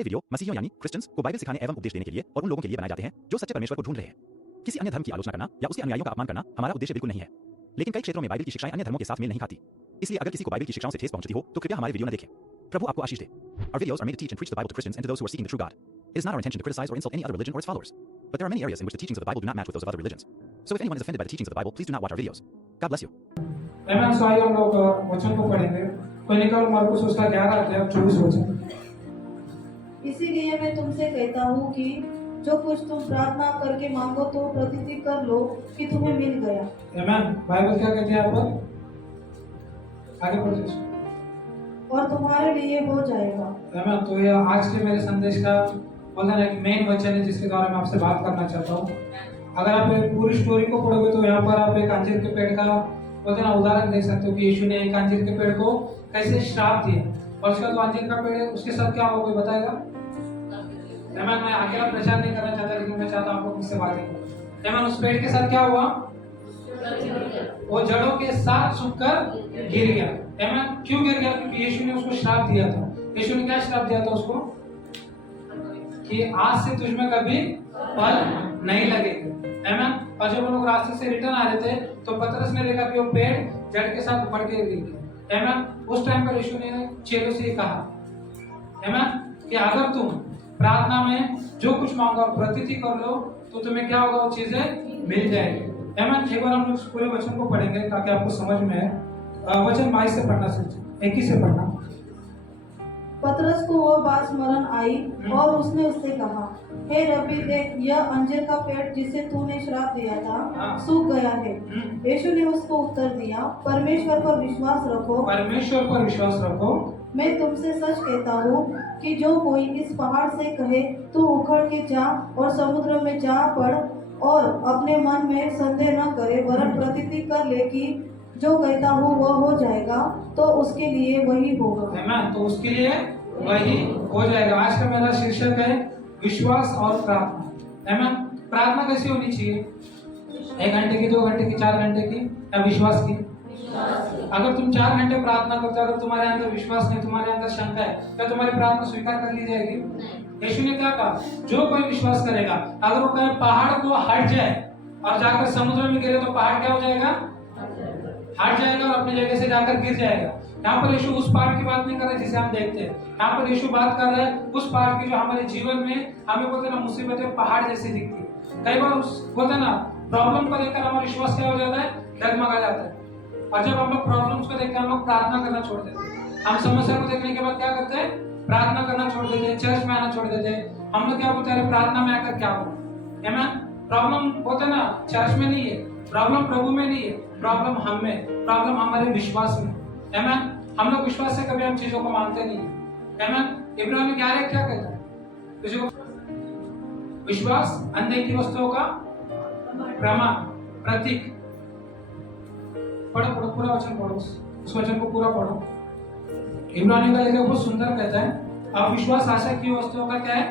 हमारे वीडियो मसीहियों यानी क्रिश्चियंस को बाइबल सिखाने एवं उपदेश देने के लिए और उन लोगों के लिए बनाए जाते हैं जो सच्चे परमेश्वर को ढूंढ रहे हैं। किसी अन्य धर्म की आलोचना करना या उसके अनुयायियों का अपमान करना हमारा उद्देश्य बिल्कुल नहीं है, लेकिन कई क्षेत्रों में बाइबल की शिक्षाएं अन्य धर्मों के साथ मेल नहीं खाती। इसलिए अगर किसी को बाइबल की शिक्षाओं से ठेस पहुंचती हो तो कृपया हमारे वीडियो न देखें। प्रभु आपको आशीष दे। Our videos are made to teach and preach the Bible to Christians and to those who are seeking the true God. It is not our intention to criticize or insult any other religion or its followers. But there are many areas in which the teachings of the Bible do not match with those of other religions. So if anyone is offended by the teachings of the Bible, please do not watch our videos. God bless you. आइए हम लोग वचन को पढ़ेंगे। तो निकल मार्कुस उसका 11 अध्याय 24 वचन। इसीलिए मैं तुमसे कहता हूँ कि जो कुछ तुम प्रार्थना करके मांगो तो प्रतिति कर लो कि तुम्हें मिल गया। आमीन। बाइबल क्या कहती है यहाँ पर? आगे पढ़िए। और तुम्हारे लिए हो जाएगा। आमीन। तो ये आज के मेरे संदेश का बोलना एक मेन वचन है जिसके द्वारा मैं आपसे बात करना चाहता हूँ। अगर आप पूरी स्टोरी को पढ़ोगे तो यहाँ पर आप एक अंजीर के पेड़ का बोलते ना उदाहरण देख सकते हो कि यीशु ने एक अंजीर के पेड़ को कैसे श्राप दिया और उसका जो अंजीर का पेड़ है उसके साथ क्या होगा कोई बताएगा? मैं अकेला प्रचार नहीं करना चाहता लेकिन मैं चाहता हूँ आपको मुझसे बातें करें। उस पेड़ के साथ क्या हुआ? वो जड़ों के साथ सूखकर गिर गया। क्यों गिर गया? क्योंकि यीशु ने उसको श्राप दिया था। यीशु ने क्या श्राप दिया था उसको? कि आज से तुझ में कभी फल नहीं लगेगा। और जब वो लोग रास्ते से रिटर्न आ रहे थे तो पतरस ने देखा कि वो पेड़ जड़ के साथ उखड़ के गिर गया। उस टाइम पर यीशु ने चेलों से कहा कि अगर तुम प्रार्थना में जो कुछ मांगो और प्रतिति कर लो तो तुम्हें क्या होगा? वो चीजें मिल जाएगी। एक बार हम लोग पूरे वचन को पढ़ेंगे ताकि आपको समझ में आए। वचन 22 से पढ़ना सीखिए, 21 से पढ़ना। पतरस को वो बात स्मरण आई और उसने उससे कहा, हे रब्बी देख, यह अंजीर का पेड़ जिसे तूने श्राप दिया था सूख गया है। यीशु ने उसको उत्तर दिया, परमेश्वर पर विश्वास रखो। परमेश्वर पर विश्वास रखो। मैं तुमसे सच कहता हूँ कि जो कोई इस पहाड़ से कहे तू उखड़ के जा और समुद्र में जा पड़ और अपने मन में संदेह न करे वरन प्रतिति कर ले कि जो कहता हूँ वह हो जाएगा तो उसके लिए वही होगा। तो उसके लिए वही हो जाएगा। आज का मेरा शीर्षक है विश्वास और प्रार्थना। प्रार्थना कैसी होनी चाहिए? 1 घंटे की, 2 घंटे की, 4 घंटे की या विश्वास की? अगर तुम 4 घंटे प्रार्थना करते हो, अगर तुम्हारे अंदर विश्वास नहीं, तुम्हारे अंदर शंका है, क्या तुम्हारी प्रार्थना स्वीकार कर ली जाएगी? यीशु ने क्या कहा? जो कोई विश्वास करेगा, अगर वो कहे पहाड़ को हट जाए और जाकर समुद्र में गिरे तो पहाड़ क्या हो जाएगा? हट जाएगा और अपनी जगह से जाकर गिर जाएगा। यहाँ पर यीशु उस पहाड़ की बात नहीं कर रहे जिसे हम देखते हैं। यहाँ पर यीशु बात कर रहे हैं उस पहाड़ की जो हमारे जीवन में हमें बोलते ना मुसीबतें पहाड़ जैसी दिखती है। कई बार बोलते ना प्रॉब्लम को देखकर हमारा विश्वास क्या हो जाता है? डगमगा जाता है। और जब हम लोग प्रॉब्लम्स को देखकर हम लोग प्रार्थना करना छोड़ देते हैं। हम समस्या को देखने के बाद क्या करते हैं? प्रार्थना करना छोड़ देते हैं, चर्च में आना छोड़ देते हैं। हम लोग क्या बोलते हैं? प्रार्थना में आकर क्या होगा? प्रॉब्लम होता है ना चर्च में नहीं है, प्रॉब्लम प्रभु में नहीं है, प्रॉब्लम हम में, प्रॉब्लम हमारे विश्वास में। हम लोग विश्वास से कभी हम चीजों को मानते नहीं है। इब्राहिम 11 क्या कहता है? किसी को विश्वास अंधे की वस्तुओं का प्रमाण, प्रतीक। पढ़ो पूरा वचन पढ़ो, उस वचन को पूरा पढ़ो। इब्राहिम का लेकर बहुत सुंदर कहता है, अब विश्वास आशा की वस्तुओं का क्या है?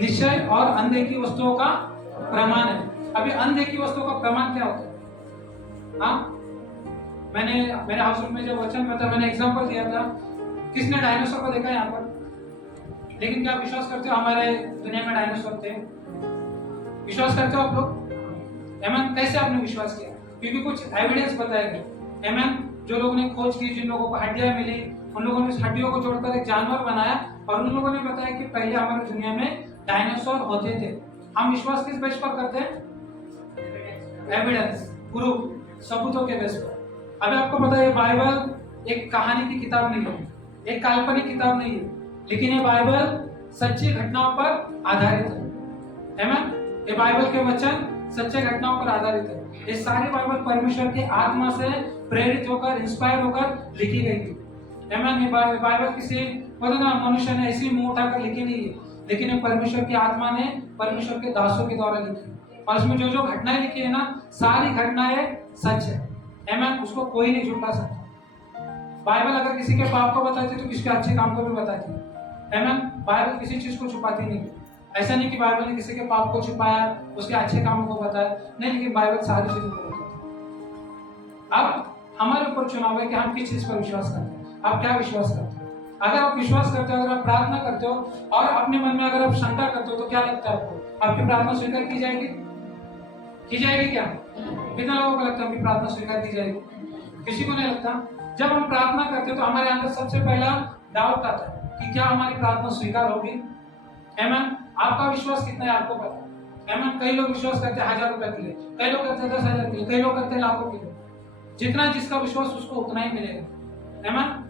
निश्चय और अंधे की वस्तुओं का प्रमाण है। अभी अंधे की वस्तुओं का प्रमाण क्या होता है? हाँ, मैंने मेरे हाउस में जब वचन में था मैंने एग्जांपल दिया था, किसने डायनासोर को देखा यहाँ पर? लेकिन क्या विश्वास करते हो हमारे दुनिया में डायनासोर थे? विश्वास करते हो आप लोग? कैसे आपने विश्वास किया? क्योंकि कुछ एविडेंस बताएगा। जो लोगों ने खोज की, जिन लोगों को हड्डियां मिली, उन लोगों ने हड्डियों को जोड़कर एक जानवर बनाया और उन लोगों ने बताया कि पहले हमारी दुनिया में डायनासोर होते थे। हम विश्वास किस बेस पर करते हैं? एविडेंस, प्रूफ, सबूतों के बेस पर। अभी आपको पता है बाइबल एक कहानी की किताब नहीं है, एक काल्पनिक किताब नहीं है, लेकिन ये बाइबल सच्ची घटनाओं पर आधारित है। ये बाइबल के वचन सच्चे घटनाओं पर आधारित है। ये सारी बाइबल परमेश्वर की आत्मा से प्रेरित होकर, इंस्पायर होकर लिखी गई थी। ये बाइबल किसी मनुष्य ने ऐसी मुंह उठाकर लिखी नहीं है, लेकिन ये परमेश्वर की आत्मा ने परमेश्वर के दासों के द्वारा लिखी। और इसमें जो जो घटनाएं लिखी है ना, सारी घटनाएं सच है। उसको कोई नहीं झूठा सकता। बाइबल अगर किसी के पाप को बताती है तो किसके अच्छे काम को भी बताती है। बाइबल किसी चीज को छुपाती नहीं। ऐसा नहीं कि बाइबल ने किसी के पाप को छुपाया, उसके अच्छे कामों को बताया, नहीं, लेकिन बाइबल सारी चीजों को बताती है। अब हमारे ऊपर चुनाव है कि हम किस चीज पर विश्वास करते हैं। आप क्या विश्वास करते हैं? अगर आप विश्वास करते हो, अगर आप प्रार्थना करते हो और अपने मन में अगर आप शंका करते हो, तो क्या लगता है आपको, आपकी प्रार्थना स्वीकार की जाएगी? की जाएगी क्या? कितना लोगों को लगता है कि प्रार्थना स्वीकार की जाएगी? किसी को नहीं लगता। जब हम प्रार्थना करते हैं तो हमारे अंदर सबसे पहला डाउट आता है कि क्या हमारी प्रार्थना स्वीकार होगी। आमीन। आपका विश्वास कितना है आपको पता है। आमीन। कई लोग विश्वास करते हैं 1000 रुपए के लिए, कई लोग करते हैं 10,000 के लिए, कई लोग करते हैं लाखों के लिए। जितना जिसका विश्वास उसको उतना ही मिलेगा। आमीन।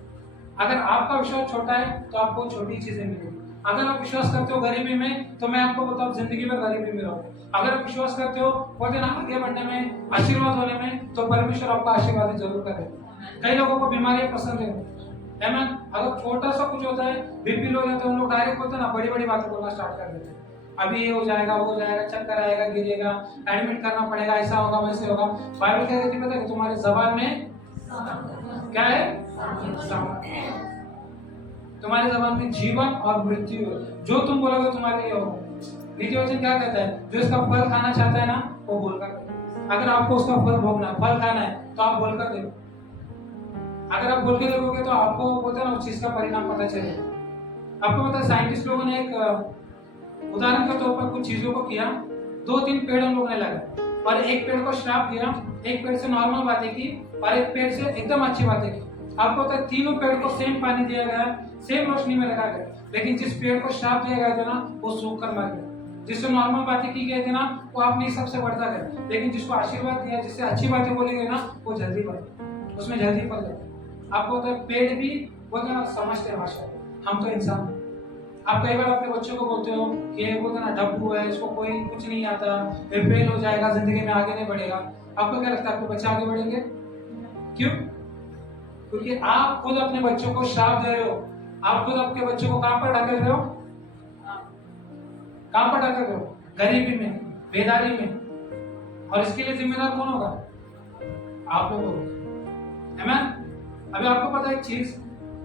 अगर आपका विश्वास छोटा है तो आपको छोटी चीजें मिलेगी। अगर आप विश्वास करते हो गरीबी में, तो मैं आपको बताऊं जिंदगी में गरीबी में रहोगे। अगर आप विश्वास करते हो बोलते ना आगे बढ़ने में, आशीर्वाद होने में, तो परमेश्वर आपका आशीर्वाद जरूर करेगा। कई लोगों को बीमारियां पसंद है। आमीन। अगर छोटा सा कुछ होता है, बीपी लो जाता है, उन लोग डायरेक्ट बोलते ना बड़ी बड़ी बातें बोलना स्टार्ट कर देते हैं। अभी ये हो जाएगा, वो हो जाएगा, चक्कर आएगा, गिरेगा, एडमिट करना पड़ेगा, ऐसा होगा, वैसे होगा। बाइबल कह देती है पता है कि तुम्हारे जबान में क्या है? तुम्हारे जबान में जीवन और मृत्यु है, जो तुम बोलोगे तुम्हारे लिए होगा। नीति वचन क्या कहता है? जो इसका फल खाना चाहता है ना, वो बोलकर दे। अगर आपको उसका फल भोगना, फल खाना है, तो आप बोलकर देखो। अगर आप बोल के देखोगे तो आपको बोलते हैं ना उस चीज का परिणाम पता चलेगा। आपको पता है साइंटिस्ट लोगों ने एक उदाहरण के तौर पर कुछ चीजों को किया। 2-3 पेड़ उन लोगों ने लगाए और एक पेड़ को श्राप दिया, एक पेड़ से नॉर्मल बातें की और एक पेड़ से एकदम अच्छी बातें की। आपको पता है तीनों पेड़ को सेम पानी दिया गया, सेम रोशनी में रखा गया, लेकिन जिस पेड़ को श्राप दिया गया था ना, वो सूख कर मर गया। जिससे नॉर्मल बातें की गई थी ना, वो अपने सबसे बढ़ता गया, लेकिन जिसको आशीर्वाद दिया, जिससे अच्छी बातें बोली गई ना, वो जल्दी बढ़, उसमें जल्दी फल जाता है। आपको पता है पेड़ भी बोलते ना समझते हैं भाषा, हम तो इंसान। आप कई बार अपने बच्चों को बोलते हो कि ये बोलते ना डब्बू है, इसको कोई कुछ नहीं आता, ये फेल हो जाएगा, जिंदगी में आगे नहीं बढ़ेगा। आपको क्या लगता है आपके बच्चे आगे बढ़ेंगे? क्यों? क्योंकि आप खुद अपने बच्चों को श्राप दे रहे हो। आप खुद अपने बच्चों को कहां पर ढकेल रहे हो? कहां पर ढकेल रहे हो? गरीबी में, बेदारी में। और इसके लिए जिम्मेदार कौन होगा? आप लोग होंगे। आमीन। अभी आपको पता है एक चीज,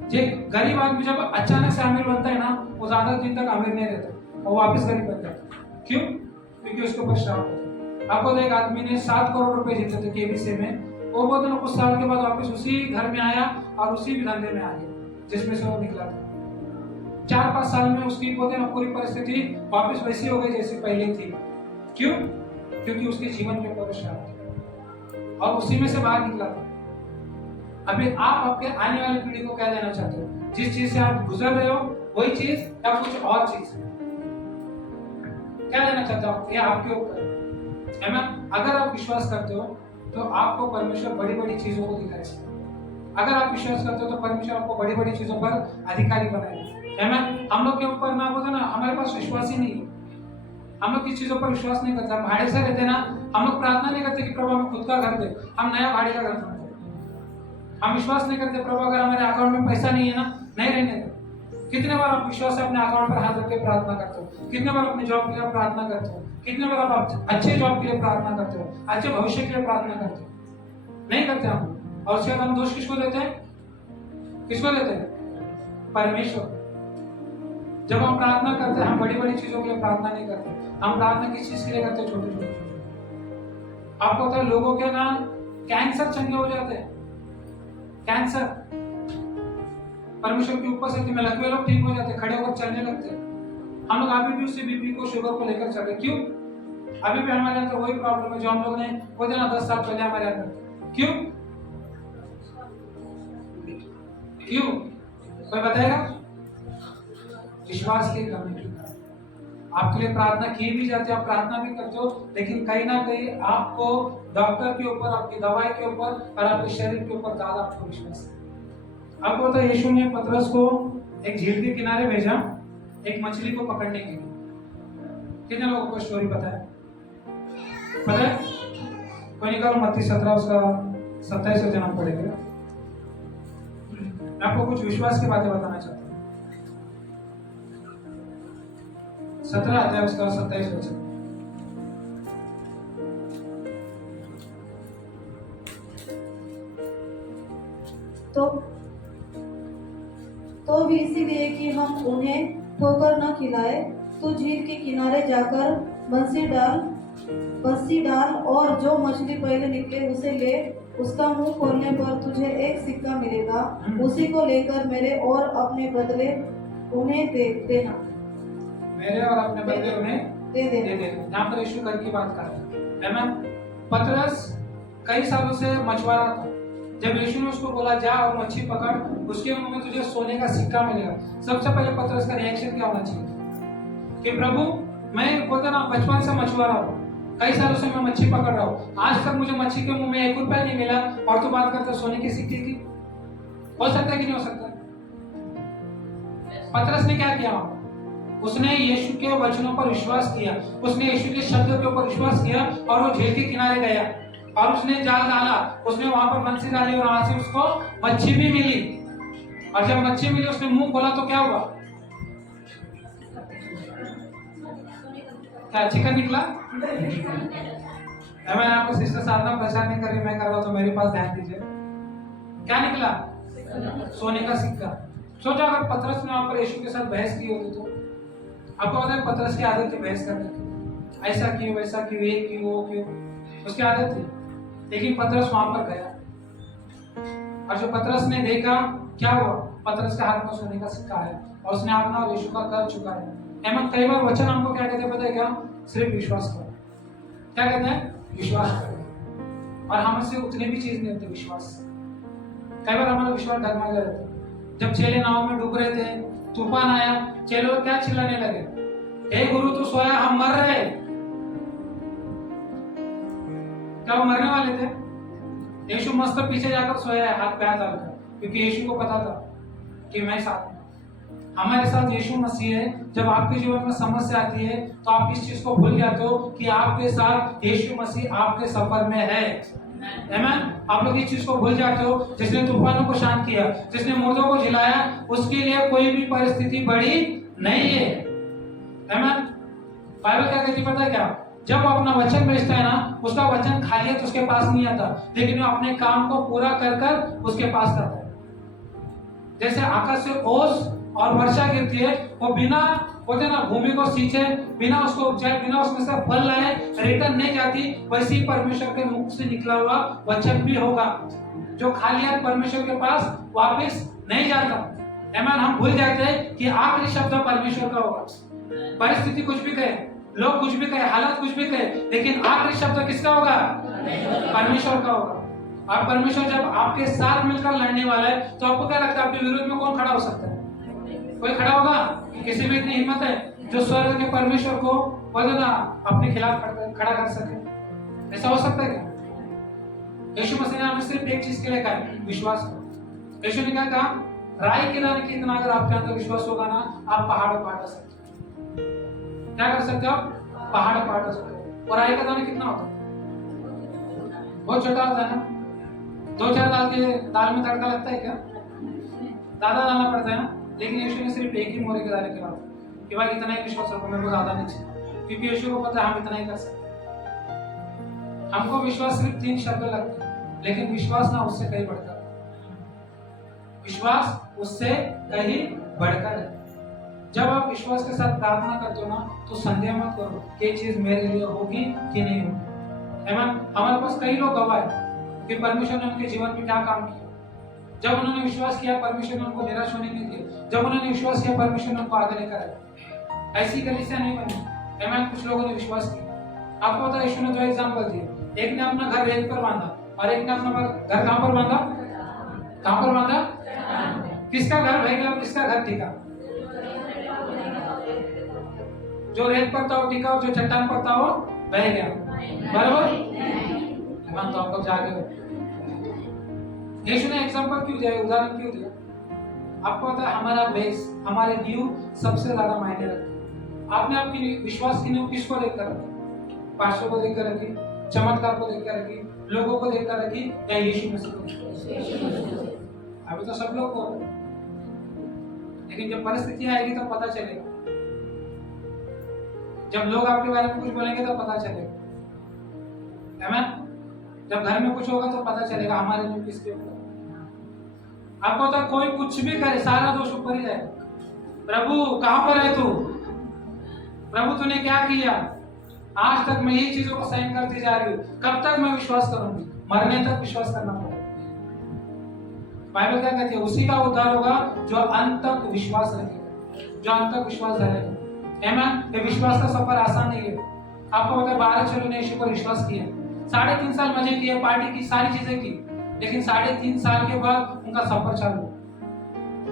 जो गरीब आदमी जब अचानक से अमीर बनता है ना, वो ज्यादा दिन तक अमीर नहीं रहता, वो वापस गरीब बन जाता है। क्यों? क्योंकि उसके ऊपर श्राप होता है। आपको एक आदमी ने 7 करोड़ रुपए जीते थे केबीसी में, वो बोलते ना कुछ साल के बाद वापस उसी घर में आया और उसी भी धंधे में आ गया जिसमें से वो निकला था। 4-5 साल में उसकी बोलते ना पूरी परिस्थिति वापस वैसी हो गई जैसी पहले थी। क्यों? क्योंकि उसके जीवन के ऊपर श्राप था और उसी में से बाहर निकला था। अभी आप आपके आने वाली पीढ़ी को क्या देना चाहते हो? जिस चीज से आप गुजर रहे हो वही चीज या कुछ और चीज क्या देना चाहते हो? ये आपके ऊपर है ना। अगर आप विश्वास करते हो तो आपको परमेश्वर बड़ी बड़ी चीजों को दिखाएगा। अगर आप विश्वास करते हो तो परमेश्वर आपको बड़ी बड़ी चीजों पर अधिकारी बनाएगा, है ना। हम लोग के ऊपर ना बोलते ना हमारे पास विश्वास ही नहीं है, हम लोग किस चीजों पर विश्वास नहीं करते। हम भाड़े से रहते ना, हम लोग प्रार्थना नहीं करते कि प्रभु हमें खुद का घर दे, हम नया भाड़े का घर बनाते। हम विश्वास नहीं करते प्रभु अगर हमारे अकाउंट में पैसा नहीं है ना, नहीं रहने दे। कितने बार आप विश्वास से अपने अकाउंट पर हाथ रख के प्रार्थना करते हो? कितने बार अपने जॉब के लिए प्रार्थना करते हो? कितने बार आप अच्छे जॉब के लिए प्रार्थना करते हो, अच्छे भविष्य के लिए प्रार्थना करते हो? नहीं करते हम। और उसके बाद हम दोष किसको देते हैं? किसको देते हैं? परमेश्वर। जब हम प्रार्थना करते हैं हम बड़ी बड़ी चीजों के लिए प्रार्थना नहीं करते, हम प्रार्थना किस चीज के लिए करते हैं? छोटी छोटी चीजों। आपको पता है लोगों के ना कैंसर चंगे हो जाते हैं, कैंसर परमेश्वर के ऊपर से में लगे लोग ठीक हो जाते, खड़े होकर चलने लगते। हम लोग अभी भी उसी बीपी को शुगर को लेकर चल रहे। क्यों? अभी भी हमारे अंदर वही प्रॉब्लम है जो हम लोग ने वो ना 10 साल पहले हमारे अंदर। क्यों? क्यों? कोई बताएगा? विश्वास की कमी। आपके लिए प्रार्थना की भी जाती है, आप प्रार्थना भी करते हो, लेकिन कहीं ना कहीं आपको डॉक्टर के ऊपर, आपकी दवाई के ऊपर और आपके शरीर के ऊपर ज्यादा आपको विश्वास है। आपको पता है यीशु ने पतरस को एक झील के किनारे भेजा एक मछली को पकड़ने के लिए। कितने लोगों को स्टोरी पता है? पता है? कोई निकालो मत्ती 17 उसका 27 से देना पड़ेगा। मैं आपको कुछ विश्वास की बातें बताना चाहता हूँ। 17 अध्याय उसका 27 वचन। तो भी इसीलिए कि हम उन्हें ठोकर न खिलाए, तू झील के किनारे जाकर बंसी डाल और जो मछली पहले निकले उसे ले उसका मुंह खोलने पर तुझे एक सिक्का मिलेगा, उसी को लेकर मेरे और अपने बदले उन्हें दे देना। मेरे और अपने बदले उन्हें दे दे देना। देना। यहाँ पर यीशु घर की बात कर रहे हैं। आमीन। पतरस कई सालों से मछुआरा था। जब यीशु ने उसको बोला जा और मच्छी पकड़, उसके मुंह में तुझे सोने का सिक्का मिलेगा, सबसे पहले पतरस का रिएक्शन क्या होना चाहिए कि प्रभु मैं बोलता ना बचपन से मछुआरा हूँ, कई सालों से मैं मच्छी पकड़ रहा हूँ, आज तक मुझे मच्छी के मुंह में 1 रुपया नहीं मिला और तू बात करता सोने के सिक्के की। हो सकता है कि नहीं हो सकता? पतरस ने क्या किया? उसने यीशु के वचनों पर विश्वास किया, उसने यीशु के शब्दों के ऊपर विश्वास किया और वो झील के किनारे गया और उसने जाल डाला, उसने वहां पर बंसी डाली और वहां से उसको मच्छी भी मिली। और जब मच्छी मिली उसने मुंह खोला तो क्या हुआ? क्या चिकन निकला? मैं आपको सिस्टर साधना प्रचार नहीं कर रही, मैं कर रहा हूं तो मेरे पास ध्यान दीजिए। क्या निकला? सोने का सिक्का। सोचा अगर पतरस ने वहां पर यीशु के साथ बहस की होती तो आपको पता है पतरस की आदत थी बहस करने की, ऐसा क्यों वैसा क्यों, ये क्यों वो क्यों, उसकी आदत थी। लेकिन पतरस वहां पर गया और जो पतरस ने देखा क्या हुआ? पतरस के हाथ में सोने का सिक्का है और उसने अपना और यीशु का कर चुका है। एमन कई बार वचन हमको क्या कहते हैं पता है क्या? सिर्फ विश्वास करो। क्या कहते हैं? विश्वास करो। और हमसे उतनी भी चीज नहीं होती विश्वास। कई बार हमारा विश्वास डगमगा रहता है। जब चेले नाव में डूब रहे थे, तूफान आया, चेले क्या चिल्लाने लगे, हे गुरु तू सोया, हम मर रहे। क्या वो मरने वाले थे? यीशु मस्त पीछे जाकर सोया है हाथ पे हाथ डालकर, क्योंकि यीशु को पता था कि मैं साथ हूं। हमारे साथ यीशु मसीह है। जब आपके जीवन में समस्या आती है तो आप इस चीज को भूल जाते हो कि आपके साथ यीशु मसीह आपके सफर में है। आमीन। आप लोग इस चीज को भूल जाते हो। जिसने तूफानों को शांत किया, जिसने मुर्दों को जिलाया, उसके लिए कोई भी परिस्थिति बड़ी नहीं है। आमीन। बाइबल क्या कहती पता है क्या? जब वो अपना वचन भेजता है ना, उसका वचन खालियत उसके पास नहीं आता, लेकिन वो अपने काम को पूरा कर कर उसके पास करता है। जैसे आकाश से ओस और वर्षा गिरती है, वो बिना बोलते ना भूमि को सींचे, बिना उसको उपजाए, बिना उसमें से फल लाए रिटर्न नहीं जाती, वैसे ही परमेश्वर के मुख से निकला हुआ वचन भी होगा जो खालियत परमेश्वर के पास वापस नहीं जाता। आमीन। हम भूल जाते हैं कि आखिरी शब्द परमेश्वर का होगा। परिस्थिति कुछ भी कहे, लोग कुछ भी कहे, हालत कुछ भी कहे, लेकिन आखिरी शब्द किसका होगा? परमेश्वर का होगा। और परमेश्वर जब आपके साथ मिलकर लड़ने वाला है तो आपको क्या लगता है आपके विरोध में कौन खड़ा हो सकता है? कोई खड़ा होगा? किसी में इतनी हिम्मत है जो स्वर्ग के परमेश्वर को बोले ना अपने खिलाफ खड़ा कर सके? ऐसा हो सकता है क्या? यीशु मसीह ने हमें सिर्फ एक चीज के लिए कहा, विश्वास करो। यीशु ने क्या कहा? राई के दाने की इतना अगर आपके अंदर विश्वास होगा ना, आप पहाड़ पार सकते हो। क्या कर सकते हो? पहाड़ पार सकते हो। और राई का दाना कितना होता है? बहुत छोटा होता है ना। 2-4 दाल में तड़का लगता है क्या? ज्यादा डालना पड़ता है ना। लेकिन यीशु ने सिर्फ एक ही मोहरे के दाने के बाद कि भाई इतना ही विश्वास रखो, मेरे को ज्यादा नहीं चाहिए, क्योंकि यीशु को पता है हम इतना ही कर सकते। हमको विश्वास सिर्फ 3 शब्द लगते हैं, लेकिन विश्वास ना उससे कहीं बढ़कर है। विश्वास उससे कहीं बढ़कर है। जब आप विश्वास के साथ प्रार्थना करते हो ना, तो संदेह मत करो कि ये चीज मेरे लिए होगी कि नहीं होगी। आमीन। हमारे पास कई लोग गवाह हैं कि परमेश्वर ने उनके जीवन में क्या काम किया। जब उन्होंने विश्वास किया, परमेश्वर ने उनको निराश होने नहीं दिया। जब उन्होंने विश्वास किया, परमेश्वर ने उनको आगे लेकर आया। ऐसी कलीसिया नहीं बनी। आमीन। कुछ लोगों ने विश्वास किया। आपको पता है यीशु ने 2 एग्जाम्पल दिए, एक ने अपना घर रेत पर बांधा और एक ने अपना घर कहां पर बांधा? कहां पर बांधा? किसका घर बह गया और किसका घर टिका? जो रेत पर था वो टिका और जो चट्टान पर था वो बह गया। बराबर? ईमान तो आप लोग जागे हो। यीशु ने एग्जांपल क्यों दिया, उदाहरण क्यों दिया? आपको पता है हमारा बेस, हमारे नींव सबसे ज्यादा मायने रखते हैं। आपने आपकी विश्वास की नींव किसको देखकर रखी? पास्टर को देखकर रखी, चमत्कार को देखकर रखी, लोगों को देखकर रखी, या यीशु मसीह को देखकर? अभी तो सब लोग को, लेकिन जब परिस्थिति आएगी तो पता चलेगा। जब लोग आपके बारे में कुछ बोलेंगे तो पता चलेगा। आमीन। जब घर में कुछ होगा तो पता चलेगा हमारे नींव किसके ऊपर। आपको तो कोई कुछ भी करे, सारा दोष ऊपर ही जाएगा। प्रभु कहां पर है तू? प्रभु तूने क्या किया? आज तक मैं यही चीजों को सहन करती जा रही हूँ, कब तक मैं विश्वास करूंगी? मरने तक विश्वास करना पड़ेगा। बाइबल क्या कहती है? उसी का उद्धार होगा जो अंत तक विश्वास रखेगा, जो अंत तक विश्वास धरेगा। आमीन। ये विश्वास का सफर आसान नहीं है। आपको पता है 12 चेलों ने यीशु पर विश्वास किया, 3.5 साल मजे किए, पार्टी की, सारी चीजें की, लेकिन 3.5 साल के बाद उनका सफर चालू हुआ।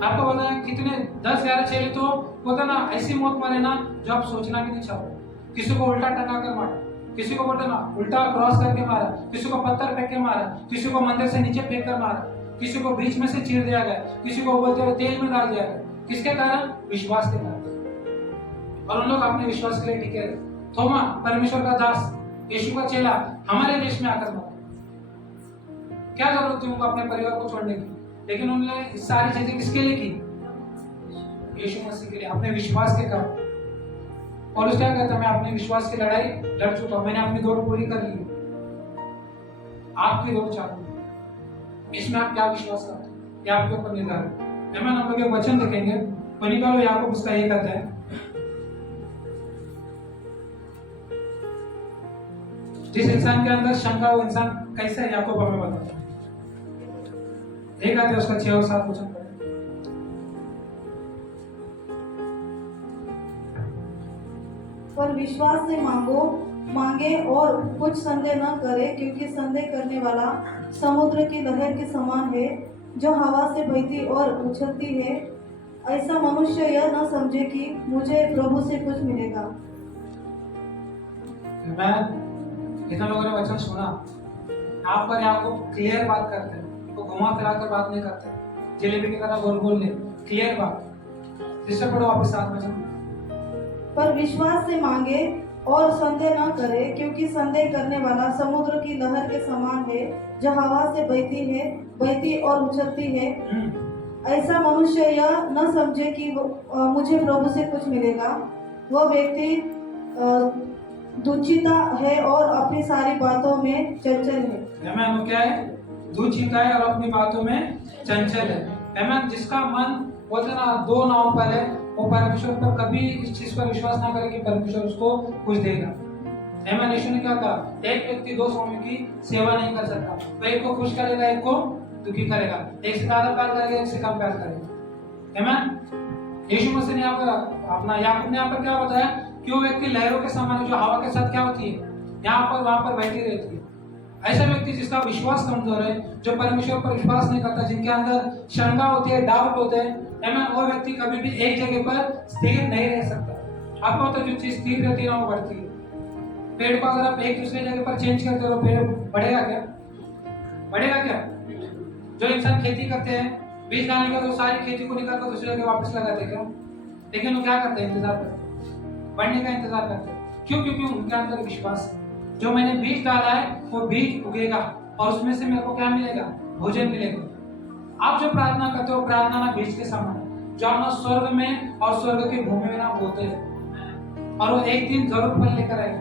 आपको पता है कितने 10-11 चेले तो होता ना ऐसी मौत मरे ना जो आप सोचना भी नहीं चाहोगे। किसी को उल्टा टंगा कर मारा, किसी को बोलते ना उल्टा क्रॉस करके मारा, किसी को पत्थर फेंक के मारा, किसी को मंदिर से नीचे फेंक कर मारा, किसी को बीच में से चीर दिया गया, किसी को बोलते हुए तेल में डाल दिया गया। किसके कारण? विश्वास के कारण। और उन लोग अपने विश्वास के लिए टिके रहे। थोमा परमेश्वर का दास, यीशु का चेला, हमारे देश में आकर मरा। क्या जरूरत थी उनको अपने परिवार को छोड़ने की? लेकिन उन्होंने सारी चीजें किसके लिए की? यीशु मसीह के लिए, अपने विश्वास के कारण। और उस क्या कहता है? मैं अपने विश्वास की लड़ाई लड़ चुका हूं, मैंने अपनी दौड़ पूरी कर ली। आपकी दौड़ चालू है, इसमें आप क्या विश्वास करते हैं ये आपके ऊपर निर्भर है। हम लोग एक वचन देखेंगे, तो निकालो याकूब उसका ये कहता है, जिस इंसान के अंदर शंका वो इंसान कैसा है याकूब हमें बताता है। एक आते उसका 6 और 7 वचन पढ़े। पर विश्वास से मांगे और कुछ संदेह न करे, क्योंकि संदेह करने वाला समुद्र की लहर के समान है, जो हवा से बहती और उछलती है। ऐसा मनुष्य यह न समझे कि मुझे प्रभु से कुछ मिलेगा। इतना लोगों ने वचन सुना, आप पर आपको क्लियर बात करते हैं, तो घुमा फिरा कर बात नहीं करते, जलेबी की तरह गोल गोल ले, क्लियर बात। जिससे पढ़ो वापस 7 वचन। पर विश्वास से मांगे और संदेह न करे, क्योंकि संदेह करने वाला समुद्र की लहर के समान है, जो हवा से बहती और उछलती है। ऐसा मनुष्य यह न समझे कि मुझे प्रभु से कुछ मिलेगा। वह व्यक्ति दुचिता है और अपनी सारी बातों में चंचल है। आमीन। क्या है? दुचिता है और अपनी बातों में चंचल है। आमीन। जिसका मन बोलते ना 2 नाव पर है, वो परमेश्वर पर कभी इस चीज पर विश्वास ना करे कि परमेश्वर उसको कुछ देगा। आमीन। यीशु ने क्या कहा? एक व्यक्ति 2 स्वामी की सेवा नहीं कर सकता, तो एक को खुश करेगा, एक को दुखी करेगा, एक से ज्यादा प्यार करेगा, एक से कम प्यार करेगा। आमीन। यीशु मसीह ने यहाँ पर अपना याकूब ने यहाँ पर क्या बताया कि वो व्यक्ति लहरों के समान, जो हवा के साथ क्या होती है, यहाँ पर वहां पर बहती रहती है। ऐसा व्यक्ति जिसका विश्वास कमजोर है, जो परमेश्वर पर विश्वास नहीं करता, जिनके अंदर शंका होती है, डाउट होते हैं, वो व्यक्ति कभी भी एक जगह पर स्थिर नहीं रह सकता। आपको पता है जो चीज स्थिर रहती है ना वो बढ़ती है। पेड़ को अगर आप एक दूसरे जगह पर चेंज करते हो, पेड़ बढ़ेगा क्या? बढ़ेगा क्या? जो इंसान खेती करते हैं, बीज डालने के बाद वो सारी खेती को निकाल कर दूसरी जगह वापस लगाते क्या? लेकिन वो क्या करते हैं? इंतजार करते हैं, बढ़ने का इंतजार करते हैं। क्यों? क्योंकि उनके अंदर विश्वास है, जो मैंने बीज डाला है वो बीज उगेगा और उसमें से मेरे को क्या मिलेगा? भोजन मिलेगा। आप जो प्रार्थना करते हो, प्रार्थना ना बीज के समान है, जो आप ना स्वर्ग में और स्वर्ग की भूमि में ना बोते हैं, और वो एक दिन जरूर फल लेकर आएगा।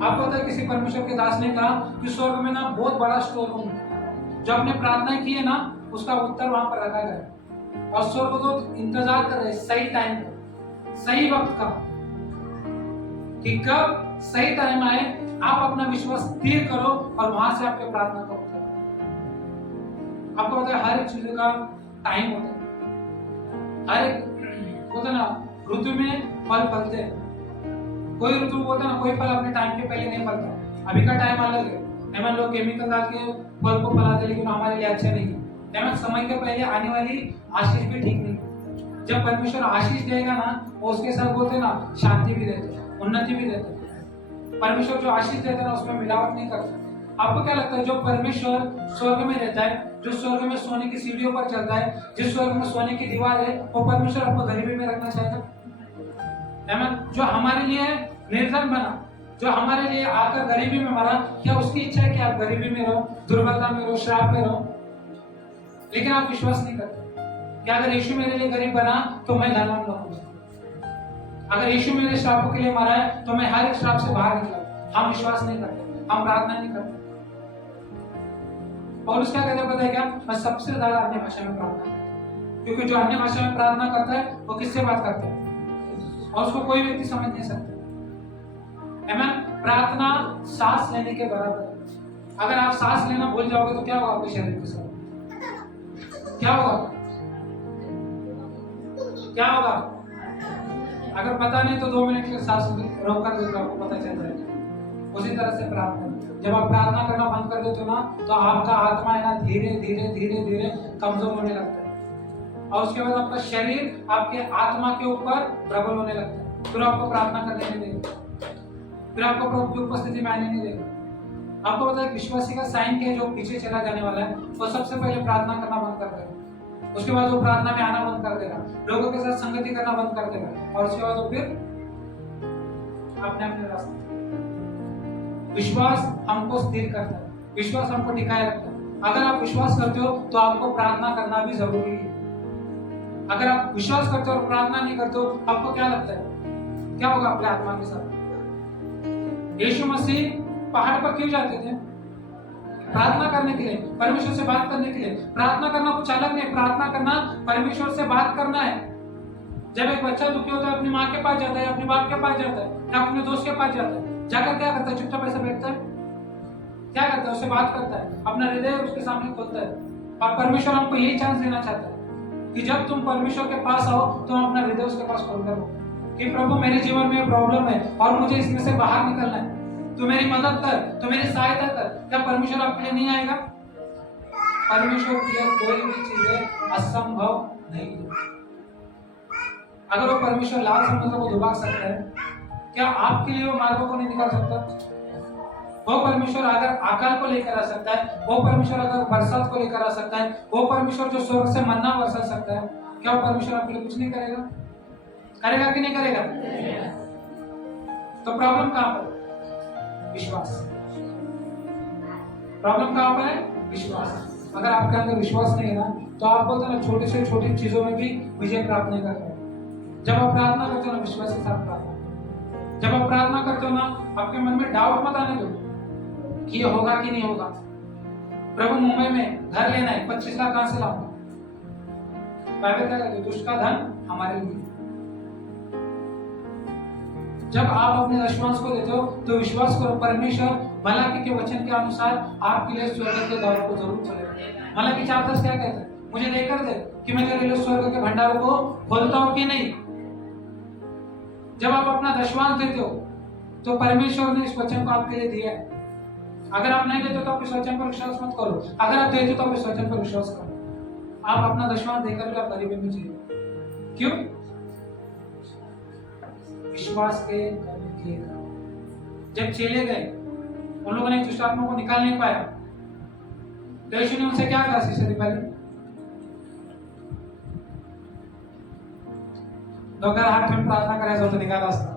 आपको पता है किसी परमेश्वर के दास ने कहा कि स्वर्ग में ना बहुत बड़ा स्टोर रूम है, जो आपने प्रार्थना की है ना उसका उत्तर वहां पर रखा गया, और स्वर्ग तो इंतजार कर रहे सही टाइम का, सही वक्त का, कि कब सही टाइम आए, आप अपना विश्वास स्थिर करो और वहां से आपके प्रार्थना का उत्तर। आपको पता है हर एक चीज का टाइम होता है, हर एक होता ना ऋतु में फल फलते हैं। कोई ऋतु होता ना, कोई फल अपने टाइम के पहले नहीं फलता। अभी का टाइम अलग है, एमन लोग केमिकल डाल के फल को फलाते, लेकिन हमारे लिए अच्छा नहीं है। एमन समय के पहले आने वाली आशीष भी ठीक नहीं। जब परमेश्वर आशीष देगा ना, वो उसके साथ बोलते ना शांति भी देते, उन्नति भी देते। परमेश्वर जो आशीष देता है उसमें मिलावट नहीं करता। आपको क्या लगता है जो परमेश्वर स्वर्ग में रहता है, जो स्वर्ग में सोने की सीढ़ियों पर चलता है, जिस स्वर्ग में सोने की दीवार है, वो परमेश्वर आपको गरीबी में रखना चाहता है? जो हमारे लिए निर्धन बना, जो हमारे लिए आकर गरीबी में मरा, क्या उसकी इच्छा है कि आप गरीबी में रहो, दुर्बलता में रहो, श्राप में रहो? लेकिन आप विश्वास नहीं करते कि अगर यीशु मेरे लिए गरीब बना तो मैं धनवान बनूंगा। अगर यीशु मेरे श्रापों के लिए मरा है तो मैं हर एक श्राप से बाहर निकला। हम विश्वास नहीं करते, हम प्रार्थना नहीं करते। और उसका कहते पता है क्या? मैं सबसे ज्यादा अन्य भाषा में प्रार्थना करता हूं, क्योंकि जो अन्य भाषा में प्रार्थना करता है वो किससे बात करता है और उसको कोई व्यक्ति समझ नहीं सकता। प्रार्थना सांस लेने के बराबर है। अगर आप सांस लेना भूल जाओगे तो क्या होगा आपके शरीर के साथ? क्या होगा? क्या होगा? अगर पता नहीं तो 2 मिनट के सांस रोक कर देखो, आपको पता चल जाएगा। उसी तरह से प्रार्थना, जब आप प्रार्थना करना बंद कर देते हो ना, तो आपका आत्मा है ना धीरे धीरे धीरे धीरे कमजोर होने लगता है, और उसके बाद आपका शरीर आपके आत्मा के ऊपर प्रबल होने लगता है। फिर आपको प्रार्थना करने नहीं देगा, फिर आपको प्रभु की उपस्थिति में आने नहीं देगा। आपको पता है विश्वासी का साइन क्या है जो पीछे चला जाने वाला है? वो सबसे पहले प्रार्थना करना बंद कर देगा, उसके बाद वो प्रार्थना में आना बंद कर देगा, लोगों के साथ संगति करना बंद कर देगा, और उसके बाद वो फिर अपने अपने रास्ते। विश्वास हमको स्थिर करता है, विश्वास हमको टिकाए रखता है। अगर आप विश्वास करते हो तो आपको प्रार्थना करना भी जरूरी है। अगर आप विश्वास करते हो और प्रार्थना नहीं करते हो, आपको क्या लगता है क्या होगा आपके आत्मा के साथ? यीशु मसीह पहाड़ पर क्यों जाते थे? प्रार्थना करने के लिए, परमेश्वर से बात करने के लिए। प्रार्थना करना कुछ अलग नहीं, प्रार्थना करना परमेश्वर से बात करना है। जब एक बच्चा दुखी होता है अपनी माँ के पास जाता है, अपने बाप के पास जाता है, या अपने दोस्त के पास जाता है, जाकर क्या करता है? चुपचाप ऐसे बैठता है? क्या करता है? उससे बात करता है, अपना हृदय उसके सामने खोलता है। और परमेश्वर हमको यही चांस देना चाहता है कि जब तुम परमेश्वर के पास आओ तो हम अपना हृदय उसके पास खोल करो कि प्रभु मेरे जीवन में प्रॉब्लम है और मुझे इसमें से बाहर निकलना है, तू मेरी मदद कर, तू मेरी सहायता कर। क्या परमेश्वर आपके लिए नहीं आएगा? परमेश्वर के लिए कोई भी चीजें असंभव नहीं है। अगर वो परमेश्वर लाल समुद्र को डुबा सकता है, क्या आपके लिए वो मार्गों को नहीं निकाल सकता? वो परमेश्वर अगर अकाल को लेकर आ सकता है, वो परमेश्वर अगर बरसात को लेकर आ सकता है, वो परमेश्वर जो स्वर्ग से मन्ना बरसा सकता है, क्या वो परमेश्वर आपके लिए कुछ नहीं करेगा? करेगा कि नहीं करेगा? तो प्रॉब्लम कहां पर? विश्वास। प्रॉब्लम कहां पर है? विश्वास। अगर आपके अंदर विश्वास नहीं है ना, तो आप बोलते हैं ना छोटी से छोटी चीजों में भी विजय प्राप्त नहीं कर रहे। जब आप प्रार्थना करते हो ना, विश्वास के साथ प्रार्थना, जब आप प्रार्थना करते हो ना, आपके मन में डाउट मत आने दो कि ये होगा कि नहीं होगा। प्रभु मुंबई में घर लेना है, 25 लाख कहां से लाऊंगा? बाइबल क्या कहती है? दुष्ट का धन हमारे लिए। जब आप अपने दशमांश को देते हो तो विश्वास करो, परमेश्वर मलाकी के वचन के अनुसार आपके लिए स्वर्ग के द्वारों को जरूर खोलेगा। मलाकी 4:10 क्या कहता है? मुझे देकर दे कि मैं तेरे लिए स्वर्ग के भंडारों को खोलता हूं कि नहीं। जब आप अपना दशमांश देते हो तो परमेश्वर ने इस वचन को आपके लिए दिया है। अगर आप नहीं देते तो आप इस वचन पर विश्वास मत करो, अगर आप देते तो आप इस वचन पर विश्वास करो। आप अपना दशमांश देकर भी आप गरीबी में जियो। क्यों? विश्वास के करने। जब चले गए उन लोगों ने दुष्ट आत्मा को निकाल नहीं पाया, तो यीशु ने उनसे क्या कहा? शिष्य पहले अगर हाथ में प्रार्थना करायचं होतं निकाला असता,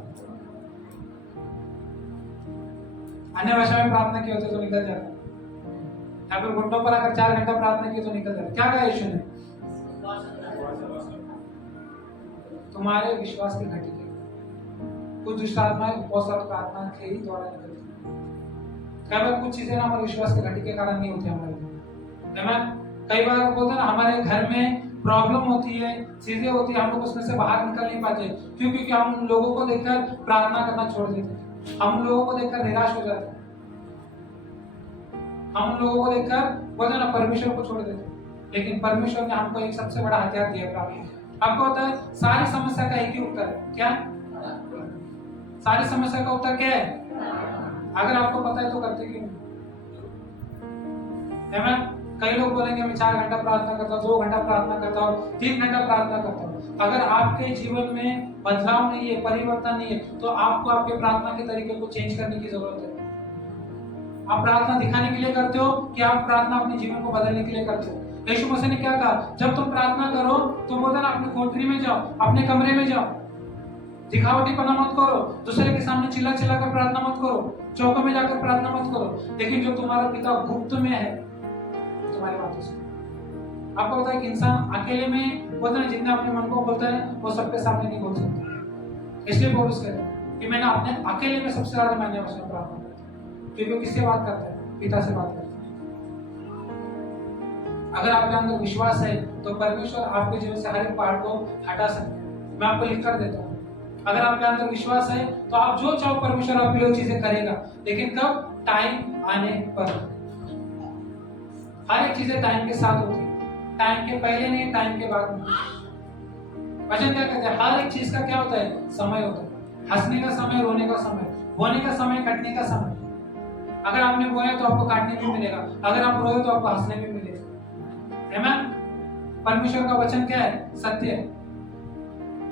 अन्य भाषा में प्रार्थना की होती तो निकल जाता। यहाँ पर घुटनों पर अगर 4 घंटा प्रार्थना की तो निकल जाता। क्या कहा यीशु ने? तुम्हारे विश्वास की घटी के कुछ दुष्ट आत्माएं उपवास और प्रार्थना के ही द्वारा निकलती है। कई बार कुछ चीजें ना हमारे विश्वास के घटी के कारण नहीं होती हमारे लिए। कई बार बोलते हैं ना, हमारे घर में प्रॉब्लम होती है, चीजें होती है, हम लोग उसमें से बाहर निकल नहीं पाते। क्यों? क्योंकि हम लोगों को देखकर प्रार्थना करना छोड़ देते हैं, हम लोगों को देखकर निराश हो जाते हैं, हम लोगों को देखकर बोलते ना परमेश्वर को छोड़ देते हैं। लेकिन परमेश्वर ने हमको एक सबसे बड़ा हथियार दिया प्रार्थना। आपको पता है सारी समस्या का एक ही उत्तर है। क्या? सारी समस्या का उत्तर क्या है? अगर आपको पता है तो करते क्यों? कई लोग बोलेंगे मैं 4 घंटा प्रार्थना करता हूँ, 2 घंटा प्रार्थना करता हूँ, 3 घंटा प्रार्थना करता हूँ। अगर आपके जीवन में बदलाव नहीं है, परिवर्तन नहीं है, तो आपको आपके प्रार्थना के तरीके को चेंज करने की जरूरत है। आप प्रार्थना दिखाने के लिए करते हो कि आप प्रार्थना अपने जीवन को बदलने के लिए करते हो? यीशु मसीह ने क्या कहा? जब तुम प्रार्थना करो तो बोलता ना अपनी कोठरी में जाओ, अपने कमरे में जाओ, दिखावटीपना मत करो, दूसरे के सामने चिल्ला चिल्ला कर प्रार्थना मत करो, चौकों में जाकर प्रार्थना मत करो, लेकिन जो तुम्हारा पिता गुप्त में है तुम्हारी बातों से। आपको पता है कि इंसान अकेले में बोलता है, जितने अपने मन को बोलता है वो सबके सामने नहीं बोल सकता। इसलिए पौलुस कहता है कि मैंने अपने अकेले में सबसे ज्यादा मान्य वचन प्रार्थना करता हूं, क्योंकि वो किससे बात करता है? पिता से बात करता है। अगर आपके अंदर विश्वास है तो परमेश्वर आपके जीवन से हर एक पहाड़ को हटा सकते हैं। मैं आपको लिख कर देता हूँ, अगर आपके अंदर विश्वास है तो आप जो चाहो परमेश्वर आपके लिए चीजें करेगा, लेकिन कब? टाइम आने पर। हर एक चीजें टाइम के साथ होती है, टाइम के पहले नहीं, टाइम के बाद नहीं। वचन क्या कहते हैं? हर एक चीज का क्या होता है? समय होता है। हंसने का समय, रोने का समय, बोने का समय, कटने का समय। अगर आपने बोया तो आपको काटने भी मिलेगा, अगर आप रोए तो आपको हंसने भी मिलेगा। आमीन। परमेश्वर का वचन क्या है? सत्य है,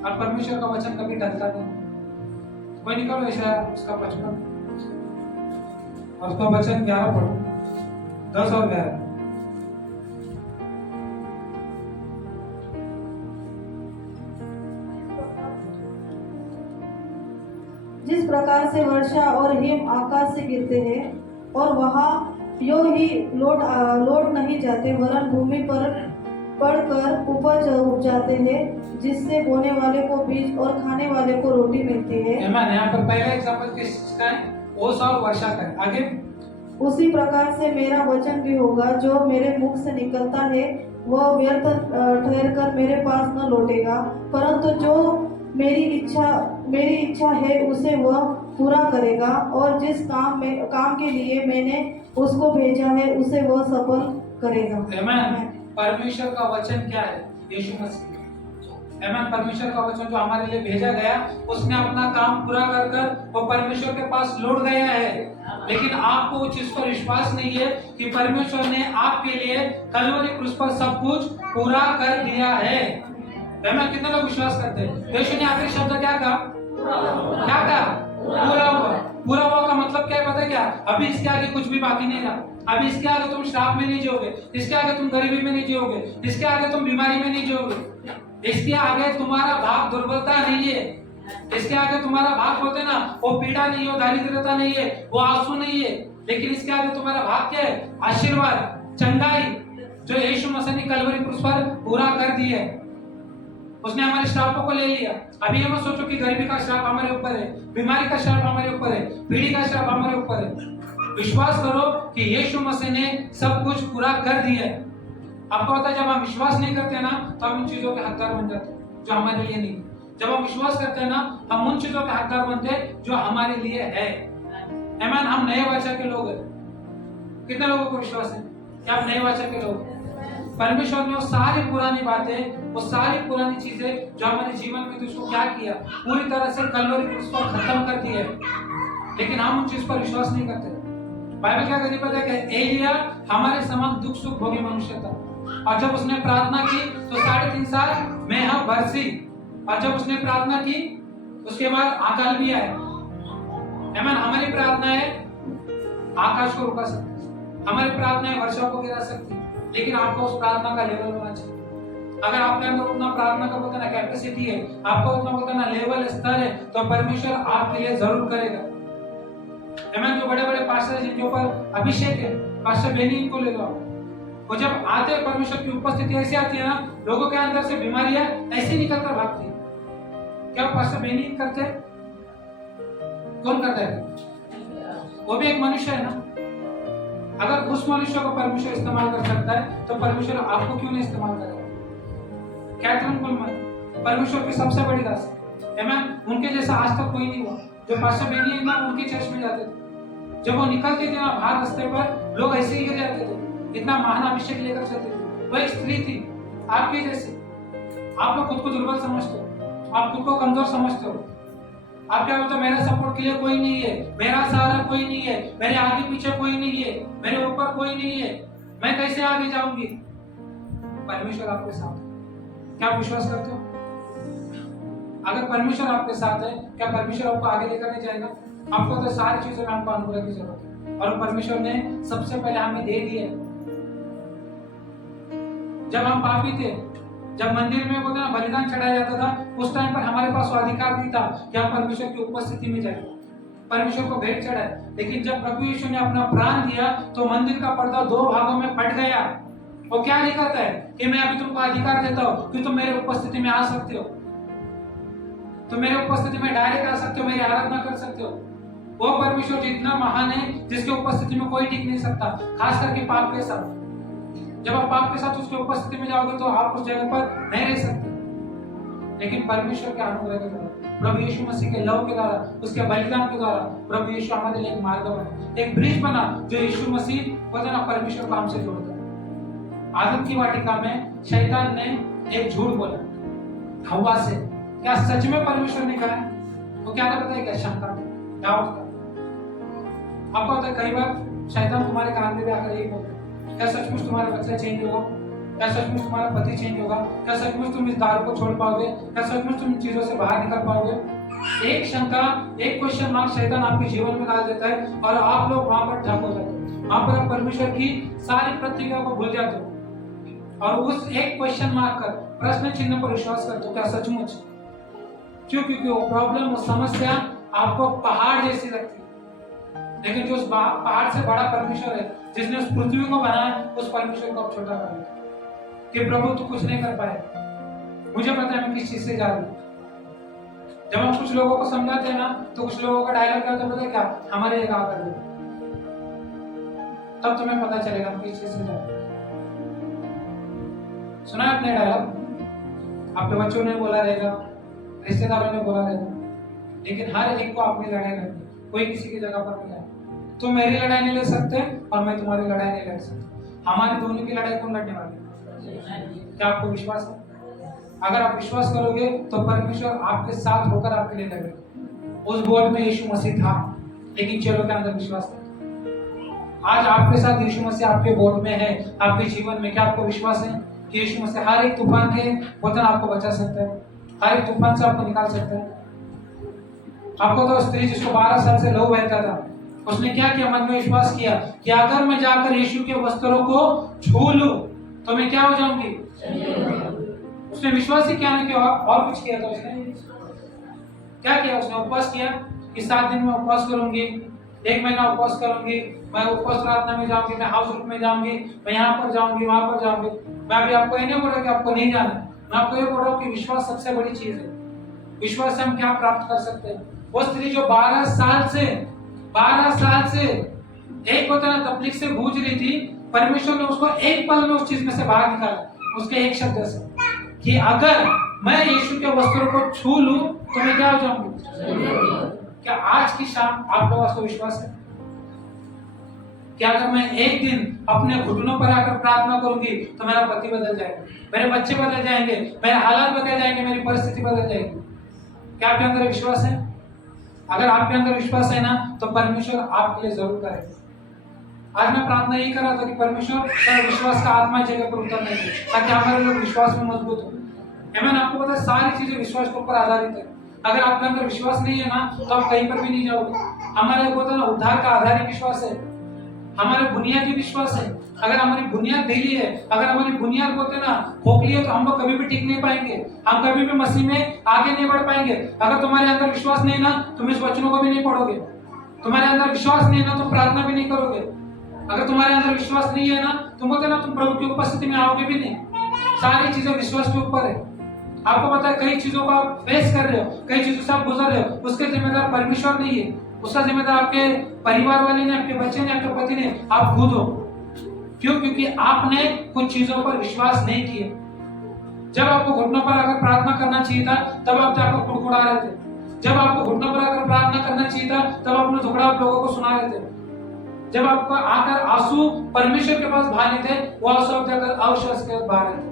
और परमेश्वर का वचन कभी टलता नहीं। कोई निकलो यशाया उसका 55 और उसका वचन 11 पढ़ो, 10 और 11। जिस प्रकार से वर्षा और हिम आकाश से गिरते हैं और वहाँ यो ही लौट नहीं जाते, वरन भूमि पर पड़कर उपज उपजाते हैं, जिससे बोने वाले को बीज और खाने वाले को रोटी मिलती है। यहाँ पर पहला एग्जाम्पल किसका है? ओस और वर्षा का है। आगे, उसी प्रकार से मेरा वचन भी होगा जो मेरे मुख से निकलता है, वह व्यर्थ ठहर कर मेरे पास न लौटेगा, परंतु जो मेरी इच्छा है उसे वह पूरा करेगा, और जिस काम के लिए मैंने उसको भेजा है उसे वह सफल करेगा। आमीन। परमेश्वर का वचन क्या है? यीशु मसीह। आमीन। परमेश्वर का वचन जो हमारे लिए भेजा गया, उसने अपना काम पूरा कर कर वो परमेश्वर के पास लौट गया है। लेकिन आपको उस चीज पर विश्वास नहीं है कि परमेश्वर ने आपके लिए कलवरी क्रूस पर सब कुछ पूरा कर दिया है। आमीन। कितने लोग विश्वास करते हैं? यीशु ने आखिरी शब्द क्या कहा? क्या कहा? पूरा हुआ। पूरा हुआ का मतलब क्या है पता है क्या? अभी इसके आगे कुछ भी बाकी नहीं रहा। अभी इसके आगे तुम श्राप में नहीं जियोगे, इसके आगे तुम गरीबी में नहीं जियोगे, इसके आगे तुम बीमारी में नहीं जियोगे, इसके आगे तुम्हारा भाग दुर्बलता नहीं है, इसके आगे तुम्हारा भाग बोलते ना, वो पीड़ा नहीं हो, दारिद्रता नहीं है, वो आंसू नहीं है, लेकिन इसके आगे तुम्हारा भाग क्या है? आशीर्वाद, चंगाई, जो यीशु मसीह ने कलवरी क्रूस पर पूरा कर दी है। उसने हमारे श्रापों को ले लिया। अभी ये मत सोचो कि गरीबी का श्राप हमारे ऊपर है, बीमारी का श्राप हमारे ऊपर है, पीढ़ी का श्राप हमारे ऊपर है। विश्वास करो कि यीशु मसीह ने सब कुछ पूरा कर दिया है। आपको पता है जब हम विश्वास नहीं करते ना तो हम उन चीजों के हकदार बन जाते हैं जो हमारे लिए नहीं। जब हम विश्वास करते हैं ना हम उन चीजों के हकदार बनते हैं जो हमारे लिए है। आमीन। हम नए वाचा के लोग हैं। कितने लोगों को विश्वास है कि आप नए वाचा के लोग हैं? परमेश्वर ने वो सारी पुरानी बातें, वो सारी पुरानी चीजें जो हमारे जीवन में थी उसको क्या किया? पूरी तरह से कलवरी क्रूस पर खत्म कर दिया है। लेकिन हम उन चीज पर विश्वास नहीं करते। बाइबल क्या कहती पता है कि एलिया हमारे समान दुख सुख भोगी मनुष्य था, और जब उसने प्रार्थना की तो 3.5 साल मेंह बरसी, और जब उसने प्रार्थना की उसके बाद अकाल भी आया। आमीन। हमारी प्रार्थना है आकाश को रुका सकती है, हमारी प्रार्थना है वर्षा को गिरा सकती है, लेकिन आपको उस प्रार्थना का लेवल होना चाहिए। अगर आपके अंदर उतना प्रार्थना का बोलते ना कैपेसिटी है, आपका उतना बोलते ना लेवल स्तर है, तो परमेश्वर आपके लिए जरूर करेगा। आमीन। जो बड़े बड़े पास्टर जिनके ऊपर अभिषेक है, पास्टर बेनी इनको ले लो। वो जब आते हैं परमेश्वर की उपस्थिति ऐसी आती है ना, लोगों के अंदर से बीमारियां ऐसी निकलकर भागती है। क्या पास्टर बेनी करते हैं? कौन करता है? वो भी एक मनुष्य है ना। अगर उस मनुष्य को परमेश्वर इस्तेमाल कर सकता है तो परमेश्वर आपको क्यों नहीं इस्तेमाल करेगा? कैथरीन कुलमन परमेश्वर की सबसे बड़ी दास है। आमीन। उनके जैसा आज तक कोई नहीं हुआ। जो पास्टर बेनी है ना उनके चर्च में जाते थे, जब वो निकलते थे ना बाहर रास्ते पर लोग ऐसे ही गिर जाते थे, इतना महान अभिषेक लेकर चलते थे। वह स्त्री थी आपके जैसे। आप लोग खुद को दुर्बल समझते हो, आप खुद को कमजोर समझते हो। आप क्या बोलते हो? मेरा सपोर्ट के लिए कोई नहीं है, मेरा सहारा कोई नहीं है, मेरे आगे पीछे कोई नहीं है, मेरे ऊपर कोई नहीं है, मैं कैसे आगे जाऊंगी? परमेश्वर आपके साथ है। क्या आप विश्वास करते हो? अगर परमेश्वर आपके साथ है, क्या परमेश्वर आपको आगे लेकर नहीं जाएगा? आपको तो सारी चीजों में आपको अनुग्रह की जरूरत है, और परमेश्वर ने सबसे पहले हमें दे दिए। जब हम पापी थे, जब मंदिर में बोलते ना बलिदान चढ़ाया जाता था, उस टाइम पर हमारे पास वो अधिकार नहीं था कि हम परमेश्वर की उपस्थिति में जाए, परमेश्वर को भेंट चढ़ाए। लेकिन जब प्रभु यीशु ने अपना प्राण दिया तो मंदिर का पर्दा 2 भागों में फट गया। वो क्या दिखाता है कि मैं अभी तुमको अधिकार देता हूँ कि तुम मेरे उपस्थिति में आ सकते हो, तुम मेरे उपस्थिति में डायरेक्ट आ सकते हो, मेरी आराधना कर सकते हो। वो परमेश्वर जितना महान है जिसकी उपस्थिति में कोई टिक नहीं सकता, खास करके पाप के साथ। जब आप पाप के साथ उसकी उपस्थिति में जाओगे तो आप उस जगह पर नहीं रह सकते। लेकिन परमेश्वर के अनुग्रह के द्वारा, प्रभु यीशु मसीह के लव के द्वारा, उसके बलिदान के द्वारा प्रभु यीशु हमारे लिए एक मार्ग बना, एक ब्रिज बना, जो यीशु मसीह बोलते ना परमेश्वर को हमसे जोड़ता है। आदम की वाटिका में शैतान ने एक झूठ बोला हवा से, क्या सच में परमेश्वर ने कहा? वो क्या था पता है क्या? शंका, डाउट था। आपको पता है कई बार शैतान तुम्हारे कान में भी आकर यही बोलता है, क्या सचमुच तुम्हारा बच्चा चेंज होगा? क्या सचमुच तुम्हारा पति चेंज होगा? क्या सचमुच तुम इस दारू को छोड़ पाओगे? क्या सचमुच तुम इन चीजों से बाहर निकल पाओगे? एक शंका, एक क्वेश्चन मार्क शैतान आपके जीवन में डाल देता है और आप लोग वहां पर ठप हो जाते हो। वहां पर आप परमेश्वर की सारी प्रतिज्ञाओं को भूल जाते हो और उस एक क्वेश्चन मार्क कर प्रश्न चिन्ह पर विश्वास करते हो, क्या सचमुच? क्यों? क्योंकि वो प्रॉब्लम, वो समस्या आपको पहाड़ जैसी लगती है, लेकिन जो उस पहाड़ से बड़ा परमेश्वर है, जिसने उस पृथ्वी को बनाया, उस परमेश्वर को आप छोटा कर देते कि प्रभु तू कुछ नहीं कर पाए। मुझे पता है मैं किस चीज से जा रहा हूं। जब हम कुछ लोगों को समझाते हैं ना, तो कुछ लोगों का डायलॉग क्या होता है पता है क्या? हमारे ये काम कर दो, तब तुम्हें पता चलेगा हम किस चीज से जा रहे हैं। सुना है अपने डायलॉग? आपके बच्चों ने बोला रहेगा, रिश्तेदारों ने बोला रहेगा, लेकिन हर एक को अपनी लड़ाई लड़नी है, कोई किसी की जगह पर नहीं है। तुम मेरी लड़ाई नहीं लड़ सकते और मैं तुम्हारी लड़ाई नहीं लड़ सकता। हमारी दोनों की लड़ाई कौन लड़ने वाली है? क्या आपको विश्वास है? अगर आप विश्वास करोगे तो परमेश्वर आपके साथ होकर आपके लिए लड़ेगा। उस बोर्ड में यीशु मसीह था, लेकिन चेलों के अंदर विश्वास नहीं। आज आपके साथ यीशु मसीह आपके बोर्ड में है, आपके जीवन में। क्या आपको विश्वास है कि यीशु मसीह हर एक तूफान के वतन आपको बचा सकता है, हर एक तूफान से आपको निकाल सकता है? आपको तो स्त्री जिसको 12 साल से लहू बहता था, उसने क्या किया? मन में विश्वास किया कि अगर मैं जाकर यीशु के वस्त्रों को छू लूं तो मैं क्या हो जाऊंगी? उसने विश्वास ही क्या नहीं किया और कुछ किया था। उसने क्या किया? उसने उपवास किया कि 7 दिन में उपवास करूंगी, 1 महीना उपवास करूंगी, मैं उपवास प्रार्थना में जाऊंगी, मैं हाउस ग्रुप में जाऊंगी, मैं यहाँ पर जाऊंगी, वहां पर जाऊंगी। मैं अभी आपको ये नहीं बोल रहा कि आपको नहीं जाना, मैं आपको ये बोल रहा हूँ कि विश्वास सबसे बड़ी चीज है। विश्वास से हम क्या प्राप्त कर सकते हैं? वो स्त्री जो 12 साल से एक होता ना तकलीफ से गूंज रही थी, परमेश्वर ने उसको एक पल में उस चीज में से बाहर निकाला, उसके एक शब्द से कि अगर मैं यीशु के वस्त्रों को छू लूं तो मैं क्या हो जाऊंगी? क्या आज की शाम आप लोगों को विश्वास है कि अगर मैं एक दिन अपने घुटनों पर आकर प्रार्थना करूंगी तो मेरा पति बदल जाएगा, मेरे बच्चे बदल जाएंगे, मेरे हालात बदल जाएंगे, मेरी परिस्थिति बदल जाएगी? क्या आपके अंदर विश्वास है? अगर आपके अंदर विश्वास है ना, तो परमेश्वर आपके लिए जरूर करेगा। आज मैं प्रार्थना यही कर रहा था कि परमेश्वर विश्वास का आत्मा जगह पर उतरने दे, ताकि हमारे लोग विश्वास में मजबूत हो। आमीन। आपको पता है सारी चीजें विश्वास के ऊपर आधारित है। अगर आपके अंदर विश्वास नहीं है ना, तो आप कहीं पर भी नहीं जाओगे। हमारे होता ना उद्धार का आधार ही विश्वास है, हमारे बुनियादी विश्वास है। अगर हमारी बुनियाद ढीली है, अगर हमारी बुनियाद बोलते ना खोखली है, तो हम लोग कभी भी टिक नहीं पाएंगे, हम कभी भी मसीह में आगे नहीं बढ़ पाएंगे। अगर तुम्हारे अंदर विश्वास नहीं ना, तुम इस वचनों को भी नहीं पढ़ोगे। तुम्हारे अंदर विश्वास नहीं है ना, तुम प्रार्थना भी नहीं करोगे। अगर तुम्हारे अंदर विश्वास नहीं है ना, तुम बोलते ना तुम प्रभु की उपस्थिति में आओगे भी नहीं। सारी चीजें विश्वास के ऊपर है। आपको पता है कई चीजों को आप फेस कर रहे हो, कई चीजों से आप गुजर रहे हो, उसके जिम्मेदार परमेश्वर नहीं है, उसका जिम्मेदार आपके परिवार वाले ने, आपके बच्चे ने, आपके पति ने, आप खुद हो। क्यों? क्योंकि आपने कुछ चीजों पर विश्वास नहीं किया। जब आपको घुटनों पर आकर प्रार्थना करना चाहिए था, तब आप जाकर कुड़कुड़ा रहे थे। जब आपको घुटनों पर आकर प्रार्थना करना चाहिए था, तब अपने झगड़ा लोगों को सुना रहे थे। जब आपको आकर आंसू परमेश्वर के पास बहाने थे, वो आंसू आप जाकर अविश्वास के बहा रहे थे।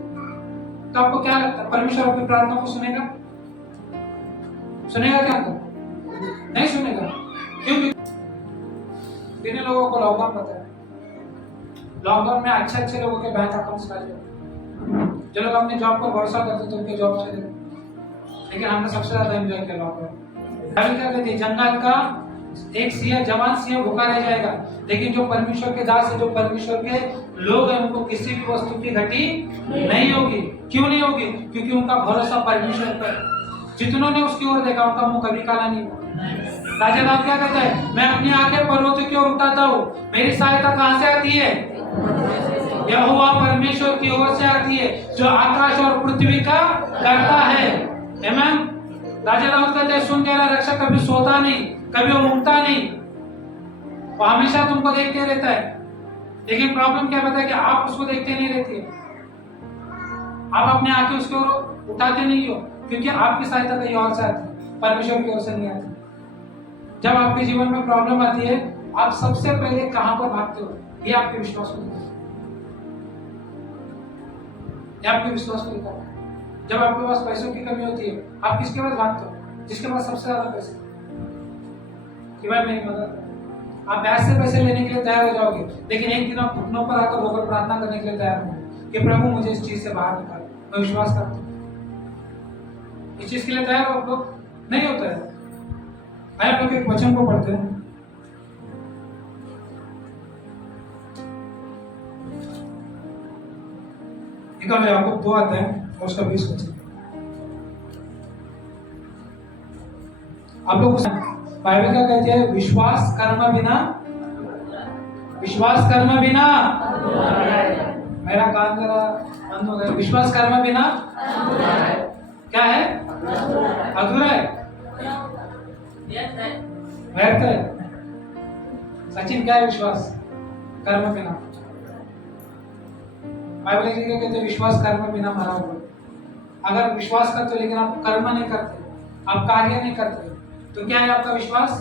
तो आपको क्या लगता है परमेश्वर आपकी प्रार्थना को सुनेगा? सुनेगा क्या? नहीं सुनेगा। क्योंकि कितने लोगों को लॉकडाउन पता है? लॉकडाउन में अच्छे लोगों के बैंक अकाउंट्स खाली हो। जो लोग अपने जॉब पर भरोसा करते थे उनके जॉब चले गए, लेकिन हमने सबसे ज्यादा एंजॉय किया लॉकडाउन। अभी क्या कहते हैं, जंगल का एक सिंह, जवान सिंह भूखा रह जाएगा, लेकिन जो परमेश्वर के दास है, जो परमेश्वर के लोग हैं, उनको किसी भी वस्तु की घटी नहीं होगी। क्यों नहीं होगी? क्योंकि उनका भरोसा परमेश्वर पर। जितनों ने उसकी ओर देखा उनका मुंह कभी काला नहीं हुआ। राजा दाऊद क्या कहता है, मैं अपनी आंखें पर्वतों की ओर उठाता हूँ, मेरी सहायता कहां से आती है? यहोवा परमेश्वर की ओर से आती है, जो आकाश और पृथ्वी का करता है। आमीन। राजा दाऊद कहते हैं, सुन तेरा रक्षक कभी सोता नहीं, कभी वो ऊँगता नहीं, वो हमेशा तुमको देखते रहता है। लेकिन प्रॉब्लम क्या पता है कि आप उसको देखते नहीं रहते, आप अपने आंखें उसकी ओर उठाते नहीं हो, क्योंकि आपकी सहायता कहीं और से आती है, परमेश्वर की ओर से नहीं आती। जब आपके जीवन में प्रॉब्लम आती है, आप सबसे पहले कहां पर भागते हो? ये आपके विश्वास को ये आपके विश्वास को दिखाता है। जब आपके पास पैसों की कमी होती है, आप किसके पास भागते हो? जिसके पास सबसे ज्यादा पैसे, कि भाई मेरी मदद कर। आप ब्याज से पैसे लेने के लिए तैयार हो जाओगे, लेकिन एक दिन आप घुटनों पर आकर रोकर प्रार्थना करने के लिए तैयार होंगे कि प्रभु मुझे इस चीज से बाहर निकाल। मैं विश्वास करता हूँ। इस चीज के लिए तैयार हो आप लोग? नहीं होता है। आइए आप लोग एक वचन को पढ़ते हैं। निकालो याकूब 2 अध्याय और उसका 20 वचन। आप लोग बाइबल क्या कहती है? विश्वास कर्म बिना, विश्वास कर्म बिना, मेरा कान जरा बंद हो गया। विश्वास कर्म बिना क्या है? अधूरा है, व्यर्थ है। सचिन, क्या है विश्वास कर्म बिना? बाइबल क्या कहते हैं? विश्वास कर्म बिना मरा हुआ। अगर विश्वास करते हो लेकिन आप कर्म नहीं करते, आप कार्य नहीं करते, तो क्या है? आपका विश्वास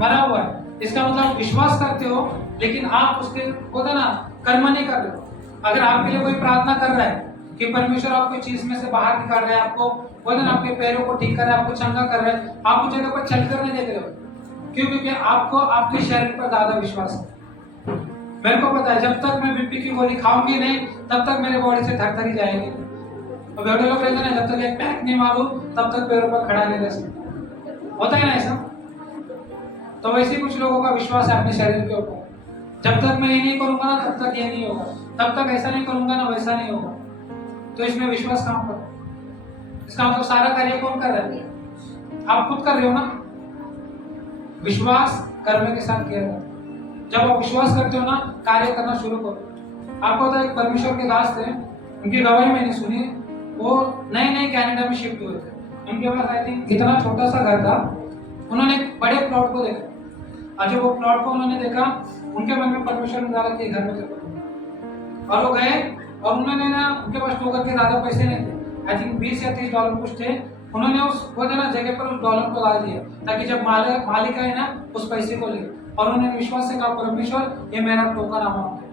मरा हुआ है। इसका मतलब विश्वास करते हो लेकिन आप उसके होता ना कर्म नहीं कर रहे हो। अगर आपके लिए कोई प्रार्थना कर रहा है कि परमेश्वर आपको चीज में से बाहर निकाल रहे हैं, आपको होता ना आपके पैरों को ठीक कर रहा है, आपको चंगा कर रहा है, आप उस जगह पर चलकर नहीं देख रहे हो। क्यों? क्योंकि आपको आपके शरीर पर ज्यादा विश्वास है। मेरे को पता है जब तक मैं बीपी की गोली खाऊंगी नहीं तब तक मेरे बॉडी से धक जाएगी। और बेटे लोग कहते हैं जब तक एक पैक नहीं मारू तब तक पैरों पर खड़ा नहीं रह सकता। होता है ना ऐसा? तो वैसे कुछ लोगों का विश्वास है अपने शरीर के ऊपर। जब तक मैं ये नहीं करूंगा ना तब तक ये नहीं होगा, तब तक ऐसा नहीं करूंगा ना वैसा नहीं होगा। तो इसमें विश्वास कहाँ पर? इसका मतलब सारा कार्य कौन कर रहा है? आप खुद कर रहे हो ना। विश्वास कर्म के साथ किया जाता है। जब आप विश्वास करते हो ना, कार्य करना शुरू करो। आपको पता है एक परमेश्वर के दास थे, उनकी गवाही मैंने सुनी। वो नए कनाडा में शिफ्ट हुए थे। उनके पास आई थिंक इतना छोटा सा घर था। उन्होंने एक बड़े प्लॉट को देखा, और जब वो प्लॉट को उन्होंने देखा उनके मन में परमेश्वर ने डाला कि घर में चलो। और वो गए और उन्होंने ना, उनके पास टोकन के ज्यादा पैसे नहीं थे, आई थिंक 20 या 30 डॉलर कुछ थे। उन्होंने उस वो ना जगह पर उस डॉलर को डाल दिया ताकि जब मालिक आए ना उस पैसे को ले। और उन्होंने विश्वास से कहा परमेश्वर ये मेरा टोकन अमाउंट है,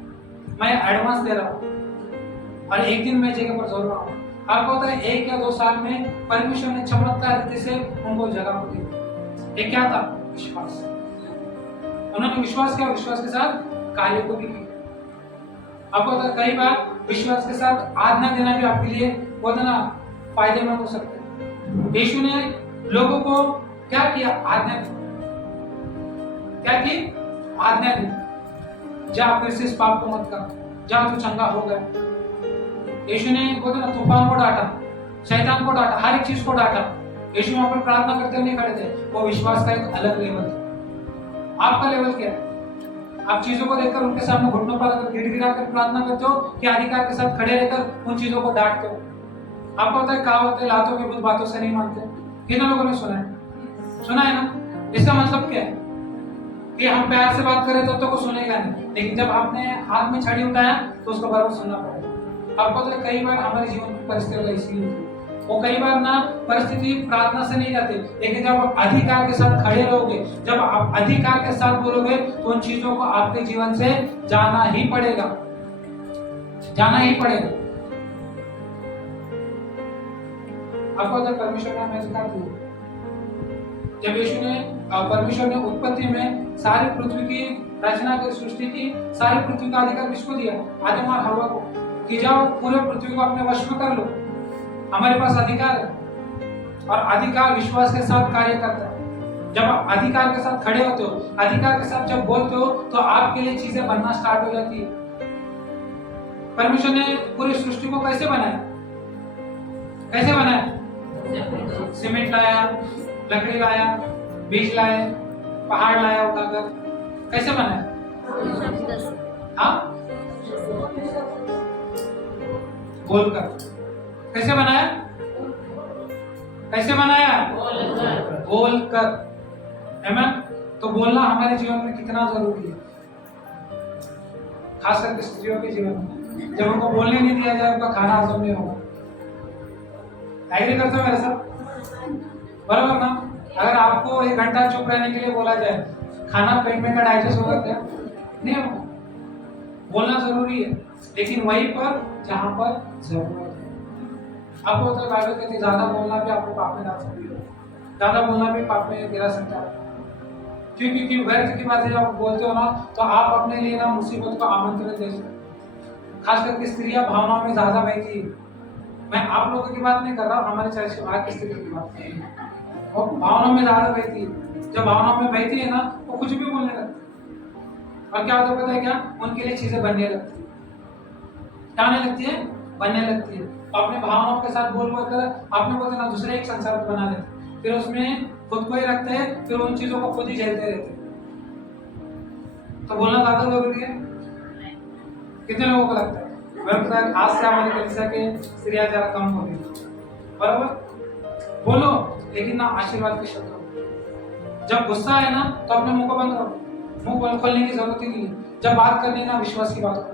मैं एडवांस दे रहा हूँ और एक दिन मैं जगह पर जरूर आऊंगा। आपको पता है 1 या 2 साल में परमेश्वर ने चमत्कार रीति से उनको जगह को दी। ये क्या था? विश्वास। उन्होंने विश्वास किया, विश्वास के साथ कार्य को भी किया। आपको पता है कई बार विश्वास के साथ आज्ञा देना भी आपके लिए बहुत ना फायदेमंद हो सकता है। यीशु ने लोगों को क्या किया? आज्ञा दी। क्या की? आज्ञा दी, जा फिर से इस पाप को मत कर, जा तू चंगा हो गया। यीशु ने बोलते ना तूफान को डांटा, शैतान को डांटा, हर एक चीज को डांटा। यीशु वहां पर प्रार्थना करते नहीं खड़े थे। वो विश्वास का एक अलग लेवल था। आपका लेवल क्या है? आप चीजों को देखकर उनके सामने घुटनों पर गिड़गिड़ा कर प्रार्थना करते हो कि अधिकार के साथ खड़े रहकर उन चीजों को डांटते हो? आपको पता है कहावत है, लातों के बुत बातों से नहीं मानते। कितने लोगों ने सुना है? सुना है ना? इसका मतलब क्या है? कि हम प्यार से बात करें तो को सुनेगा नहीं, लेकिन जब आपने हाथ में छड़ी उठाया तो उसको बराबर सुनना पड़ेगा। आपको तो कई बार हमारे जीवन की परिस्थिति ऐसी होती है। वो कई बार ना परिस्थिति प्रार्थना से नहीं जाती, लेकिन जब आप अधिकार के साथ खड़े रहोगे, जब आप अधिकार के साथ बोलोगे तो उन चीजों को आपके जीवन से जाना ही पड़ेगा, जाना ही पड़ेगा। आपको तो परमेश्वर ने हमें सिखा दिया। जब यीशु ने परमेश्वर ने उत्पत्ति में सारी पृथ्वी की रचना की, सृष्टि की, सारी पृथ्वी का अधिकार किसको दिया? आदम और हव्वा को, कि जाओ पूरे पृथ्वी को अपने वश में कर लो। हमारे पास अधिकार है और अधिकार विश्वास के साथ कार्य करता है। जब आप अधिकार के साथ खड़े होते हो, अधिकार के साथ जब बोलते हो तो आपके लिए चीजें बनना स्टार्ट हो जाती है। परमेश्वर ने पूरी सृष्टि को कैसे बनाया? कैसे बनाया? सीमेंट लाया, लकड़ी लाया, बीज लाए, पहाड़ लाया उठाकर, कैसे बनाया? हाँ, बोलकर। कैसे बनाया? कैसे बनाया? बोलकर। आमीन। तो बोलना हमारे जीवन में कितना जरूरी है, खास करके स्त्रियों के जीवन में। जब उनको बोलने नहीं दिया जाए उनका खाना हजम नहीं होगा। एग्री करते हो मेरे साथ? बराबर ना? अगर आपको 1 घंटा चुप रहने के लिए बोला जाए, खाना पेट में का डाइजेस्ट होगा क्या? नहीं होगा। बोलना जरूरी है। लेकिन वहीं पर जहां पर जरूरत है। आपको तो बाइबल कहती है ज्यादा बोलना भी आपको पाप में डाल सकती है, ज्यादा बोलना भी पाप में गिरा सकता है। क्यों? क्योंकि व्यर्थ की बातें जब आप बोलते हो ना तो आप अपने लिए ना मुसीबत को आमंत्रित दे सकते हो। खास करके स्त्रियां भावनाओं में ज्यादा बहती है। मैं आप लोगों की बात नहीं कर रहा हूँ, हमारे चर्च के बाहर की स्त्रियों की बात कर रहा हूँ। वो भावनाओं में ज्यादा बहती है। जब भावनाओं में बहती है ना वो कुछ भी बोलने लगती है। और क्या होता है पता है क्या? उनके लिए चीजें बनने लगती है। क्या आने लगती है? बनने लगती है। अपने भावनाओं के साथ बोल बोल कर आपने बोलते ना दूसरे एक संसार को बना लेते, फिर उसमें खुद को ही रखते हैं, फिर उन चीजों को खुद ही झेलते रहते हैं। तो बोलना ज्यादा जरूरी है। कितने लोगों को लगता है? आज से हमारी कलिसिया के स्त्रियां जरा कम हो गई, बराबर? बोलो लेकिन ना आशीर्वाद के शब्द। जब गुस्सा है ना तो अपने मुंह को बंद करो, मुंह खोलने की जरूरत ही नहीं है। जब बात करनी ना विश्वास की बात करो।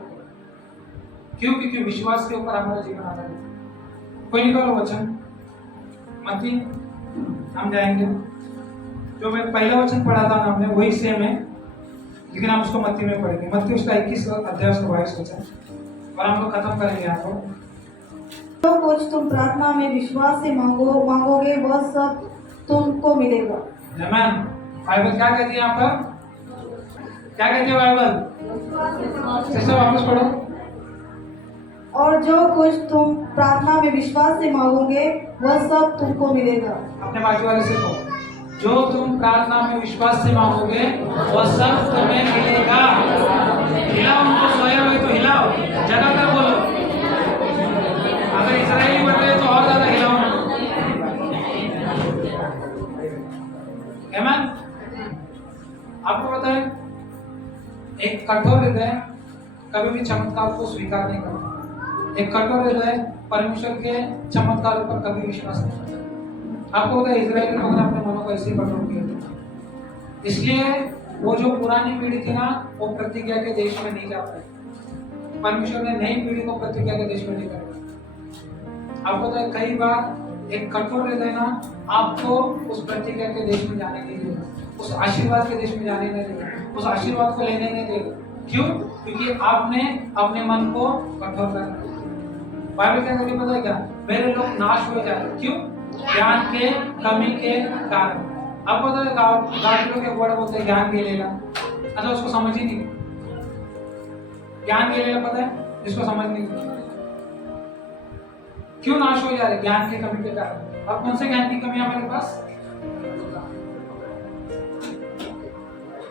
क्यों? क्योंकि विश्वास के ऊपर हमारा जीवन आधारित है। कोई निकालो वचन मत्ती, हम जाएंगे। जो मैं पहला वचन पढ़ा था ना हमने वही सेम है, लेकिन हम उसको मत्ती में पढ़ेंगे। मत्ती उसका 21 अध्याय उसका 22 वचन, और हम लोग खत्म करेंगे यहाँ को। जो कुछ तुम प्रार्थना में विश्वास से मांगोगे वह सब तुमको मिलेगा। आमीन। बाइबल क्या कहती है यहाँ पर? क्या कहती है बाइबल? जैसे वापस पढ़ो। और जो कुछ तुम प्रार्थना में विश्वास से मांगोगे वह सब तुमको मिलेगा। अपने बाजू वाले से कहो, जो तुम प्रार्थना में विश्वास से मांगोगे वह सब तुम्हें मिलेगा। हिलाओ उनको, सोए हुए तो हिलाओ, जगा कर बोलो। अगर इस्राएली बन रहे तो और ज्यादा हिलाओ। आमीन। आपको पता है एक कठोर हृदय कभी भी चमत्कार को स्वीकार नहीं करता। एक कठोर हृदय परमेश्वर के चमत्कारों पर कभी विश्वास नहीं करता। आपको पता है इस्राएली लोगों ने अपने मनों को ऐसे ही कठोर किया था, इसलिए वो जो पुरानी पीढ़ी थी ना वो प्रतिज्ञा के देश में नहीं जा पाई। परमेश्वर ने नई पीढ़ी को प्रतिज्ञा के देश में नहीं कराया। आपको तो कई बार एक कठोर हृदय ना आपको उस प्रतिज्ञा के देश में जाने नहीं देगा, उस आशीर्वाद के देश में जाने नहीं देगा, उस आशीर्वाद को लेने नहीं देगा। क्यों? क्योंकि आपने अपने मन को कठोर कर दिया। बाइबल क्या कहती है पता है क्या? मेरे लोग नाश हो जाते। क्यों? ज्ञान के कमी के कारण। आपको तो गाँव के लोग एक वर्ड बोलते हैं ज्ञान के लेला। अच्छा उसको समझ ही नहीं। ज्ञान के लेला पता है? जिसको समझ नहीं। क्यों नाश हो जा रहे? ज्ञान की कमी के कारण। अब कौन से ज्ञान की कमी है हमारे पास?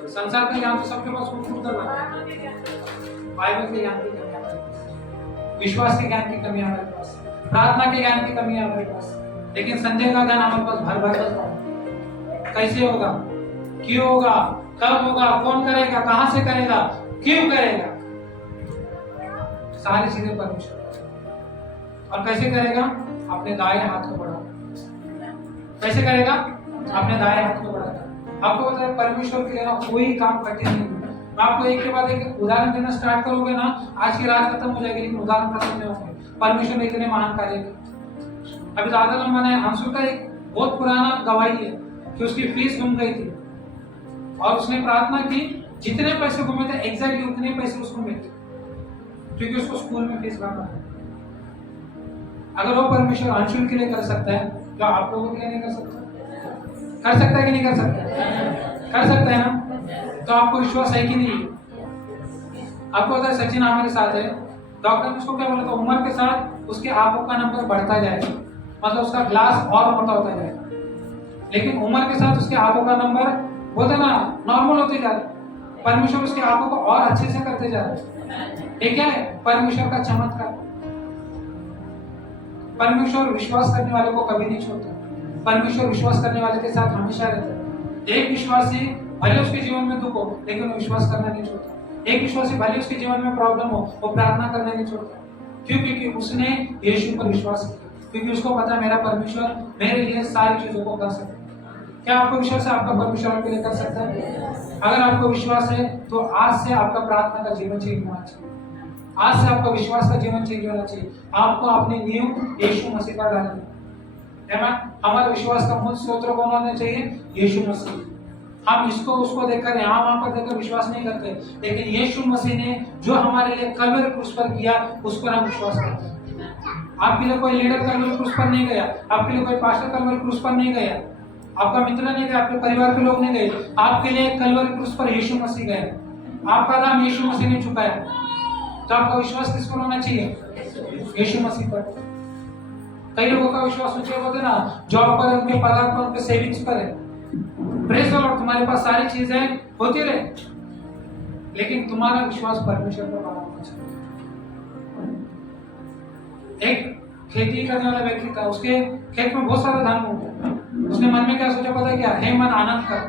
संसार का ज्ञान तो सबके पास खूब कर रहा है। बाइबल के ज्ञान की कमी हमारे पास, विश्वास के ज्ञान की कमी हमारे पास, प्रार्थना के ज्ञान की कमी है हमारे पास। लेकिन संजय का ज्ञान हमारे पास भर भर कर। कैसे होगा? क्यों होगा? कब होगा? कौन करेगा? कहां से करेगा? क्यों करेगा? सारी चीजें परमेश्वर। और कैसे करेगा? अपने दाएं हाथ को बढ़ा। कैसे करेगा? अपने दाएं हाथ को बढ़ा। आपको पता है परमेश्वर के लिए ना कोई काम कठिन नहीं है। मैं आपको एक के बाद एक उदाहरण देना स्टार्ट करोगे ना, आज की रात खत्म हो जाएगी लेकिन उदाहरण खत्म नहीं होंगे। परमेश्वर ने इतने महान कार्य किए। अभी ज्यादा लंबा नहीं, अंशु का एक बहुत पुराना गवाही है कि उसकी फीस घूम गई थी और उसने प्रार्थना की, जितने पैसे घूमे थे एग्जैक्टली उतने पैसे उसको मिलते, क्योंकि उसको स्कूल में फीस भरना है। अगर वो परमेश्वर अंशुल के लिए कर सकता है तो आप लोगों के लिए नहीं कर सकता? कर सकता है कि नहीं कर सकता? कर सकता है ना? तो आपको विश्वास है कि नहीं? आपको पता है सचिन हमारे साथ है, डॉक्टर ने उसको क्या बोला था? उम्र के साथ उसके आंखों का नंबर बढ़ता जाएगा, मतलब उसका ग्लास और मोटा होता जाएगा। लेकिन उम्र के साथ उसके आंखों का नंबर बोलते ना नॉर्मल होते जा रहे। परमेश्वर उसकी आंखों को और अच्छे से करते जा रहे। ये क्या है? परमेश्वर का चमत्कार। परमेश्वर विश्वास करने वाले को कभी नहीं छोड़ता। परमेश्वर विश्वास करने वाले के साथ हमेशा रहता है। एक विश्वासी भले उसके जीवन में दुख हो लेकिन वो विश्वास करना नहीं छोड़ता। एक विश्वासी भले उसके जीवन में प्रॉब्लम हो वो प्रार्थना करना नहीं छोड़ता। क्यों? क्योंकि उसने यीशु पर विश्वास किया, क्योंकि उसको पता है मेरा परमेश्वर मेरे लिए सारी चीजों को कर सकता है। क्या आपको विश्वास है आपका परमेश्वर आपके लिए कर सकता है? अगर आपको विश्वास है तो आज से आपका प्रार्थना का जीवन चेंज होना चाहिए। आज से आपका विश्वास का जीवन चेंज होना चाहिए। आपको अपनी नींव यीशु मसीह पर डालनी है। हमारे विश्वास का मूल स्रोत कौन होना चाहिए? यीशु मसीह। हम इसको उसको देखकर यहाँ वहां पर देखकर विश्वास नहीं करते, लेकिन यीशु मसीह ने जो हमारे लिए कलवरी क्रूस पर किया उस पर हम विश्वास करते हैं। आपके लिए कोई लीडर कलवरी क्रूस पर नहीं गया, आपके लिए कोई पास्टर कलवरी क्रूस पर नहीं गया, आपका मित्र नहीं गया, आपके परिवार के लोग नहीं गए, आपके लिए कलवरी क्रूस पर यीशु मसीह गया। आपका नाम यीशु मसीह ने चुकाया, तो आपका विश्वास किस पर होना चाहिए? यीशु मसीह पर। कई लोगों का विश्वास ऊंचे होते ना, जॉब पर, उनके पगार पर, उनके सेविंग्स पर है। प्रेज़ द लॉर्ड, तुम्हारे पास सारी चीजें होती रहे, लेकिन तुम्हारा विश्वास परमेश्वर पर बना होना चाहिए। एक खेती करने वाला व्यक्ति था, उसके खेत में बहुत सारा धान होता। उसने मन में क्या सोचा पता है क्या? हे मन आनंद कर।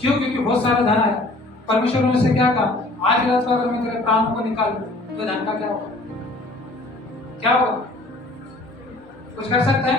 क्यों? क्योंकि बहुत सारा धन आया। परमेश्वर ने उसे क्या कहा? आज रात को अगर मैं तेरे प्राणों को निकाल दूं तो धन का क्या होगा? क्या होगा? कुछ कर सकता है?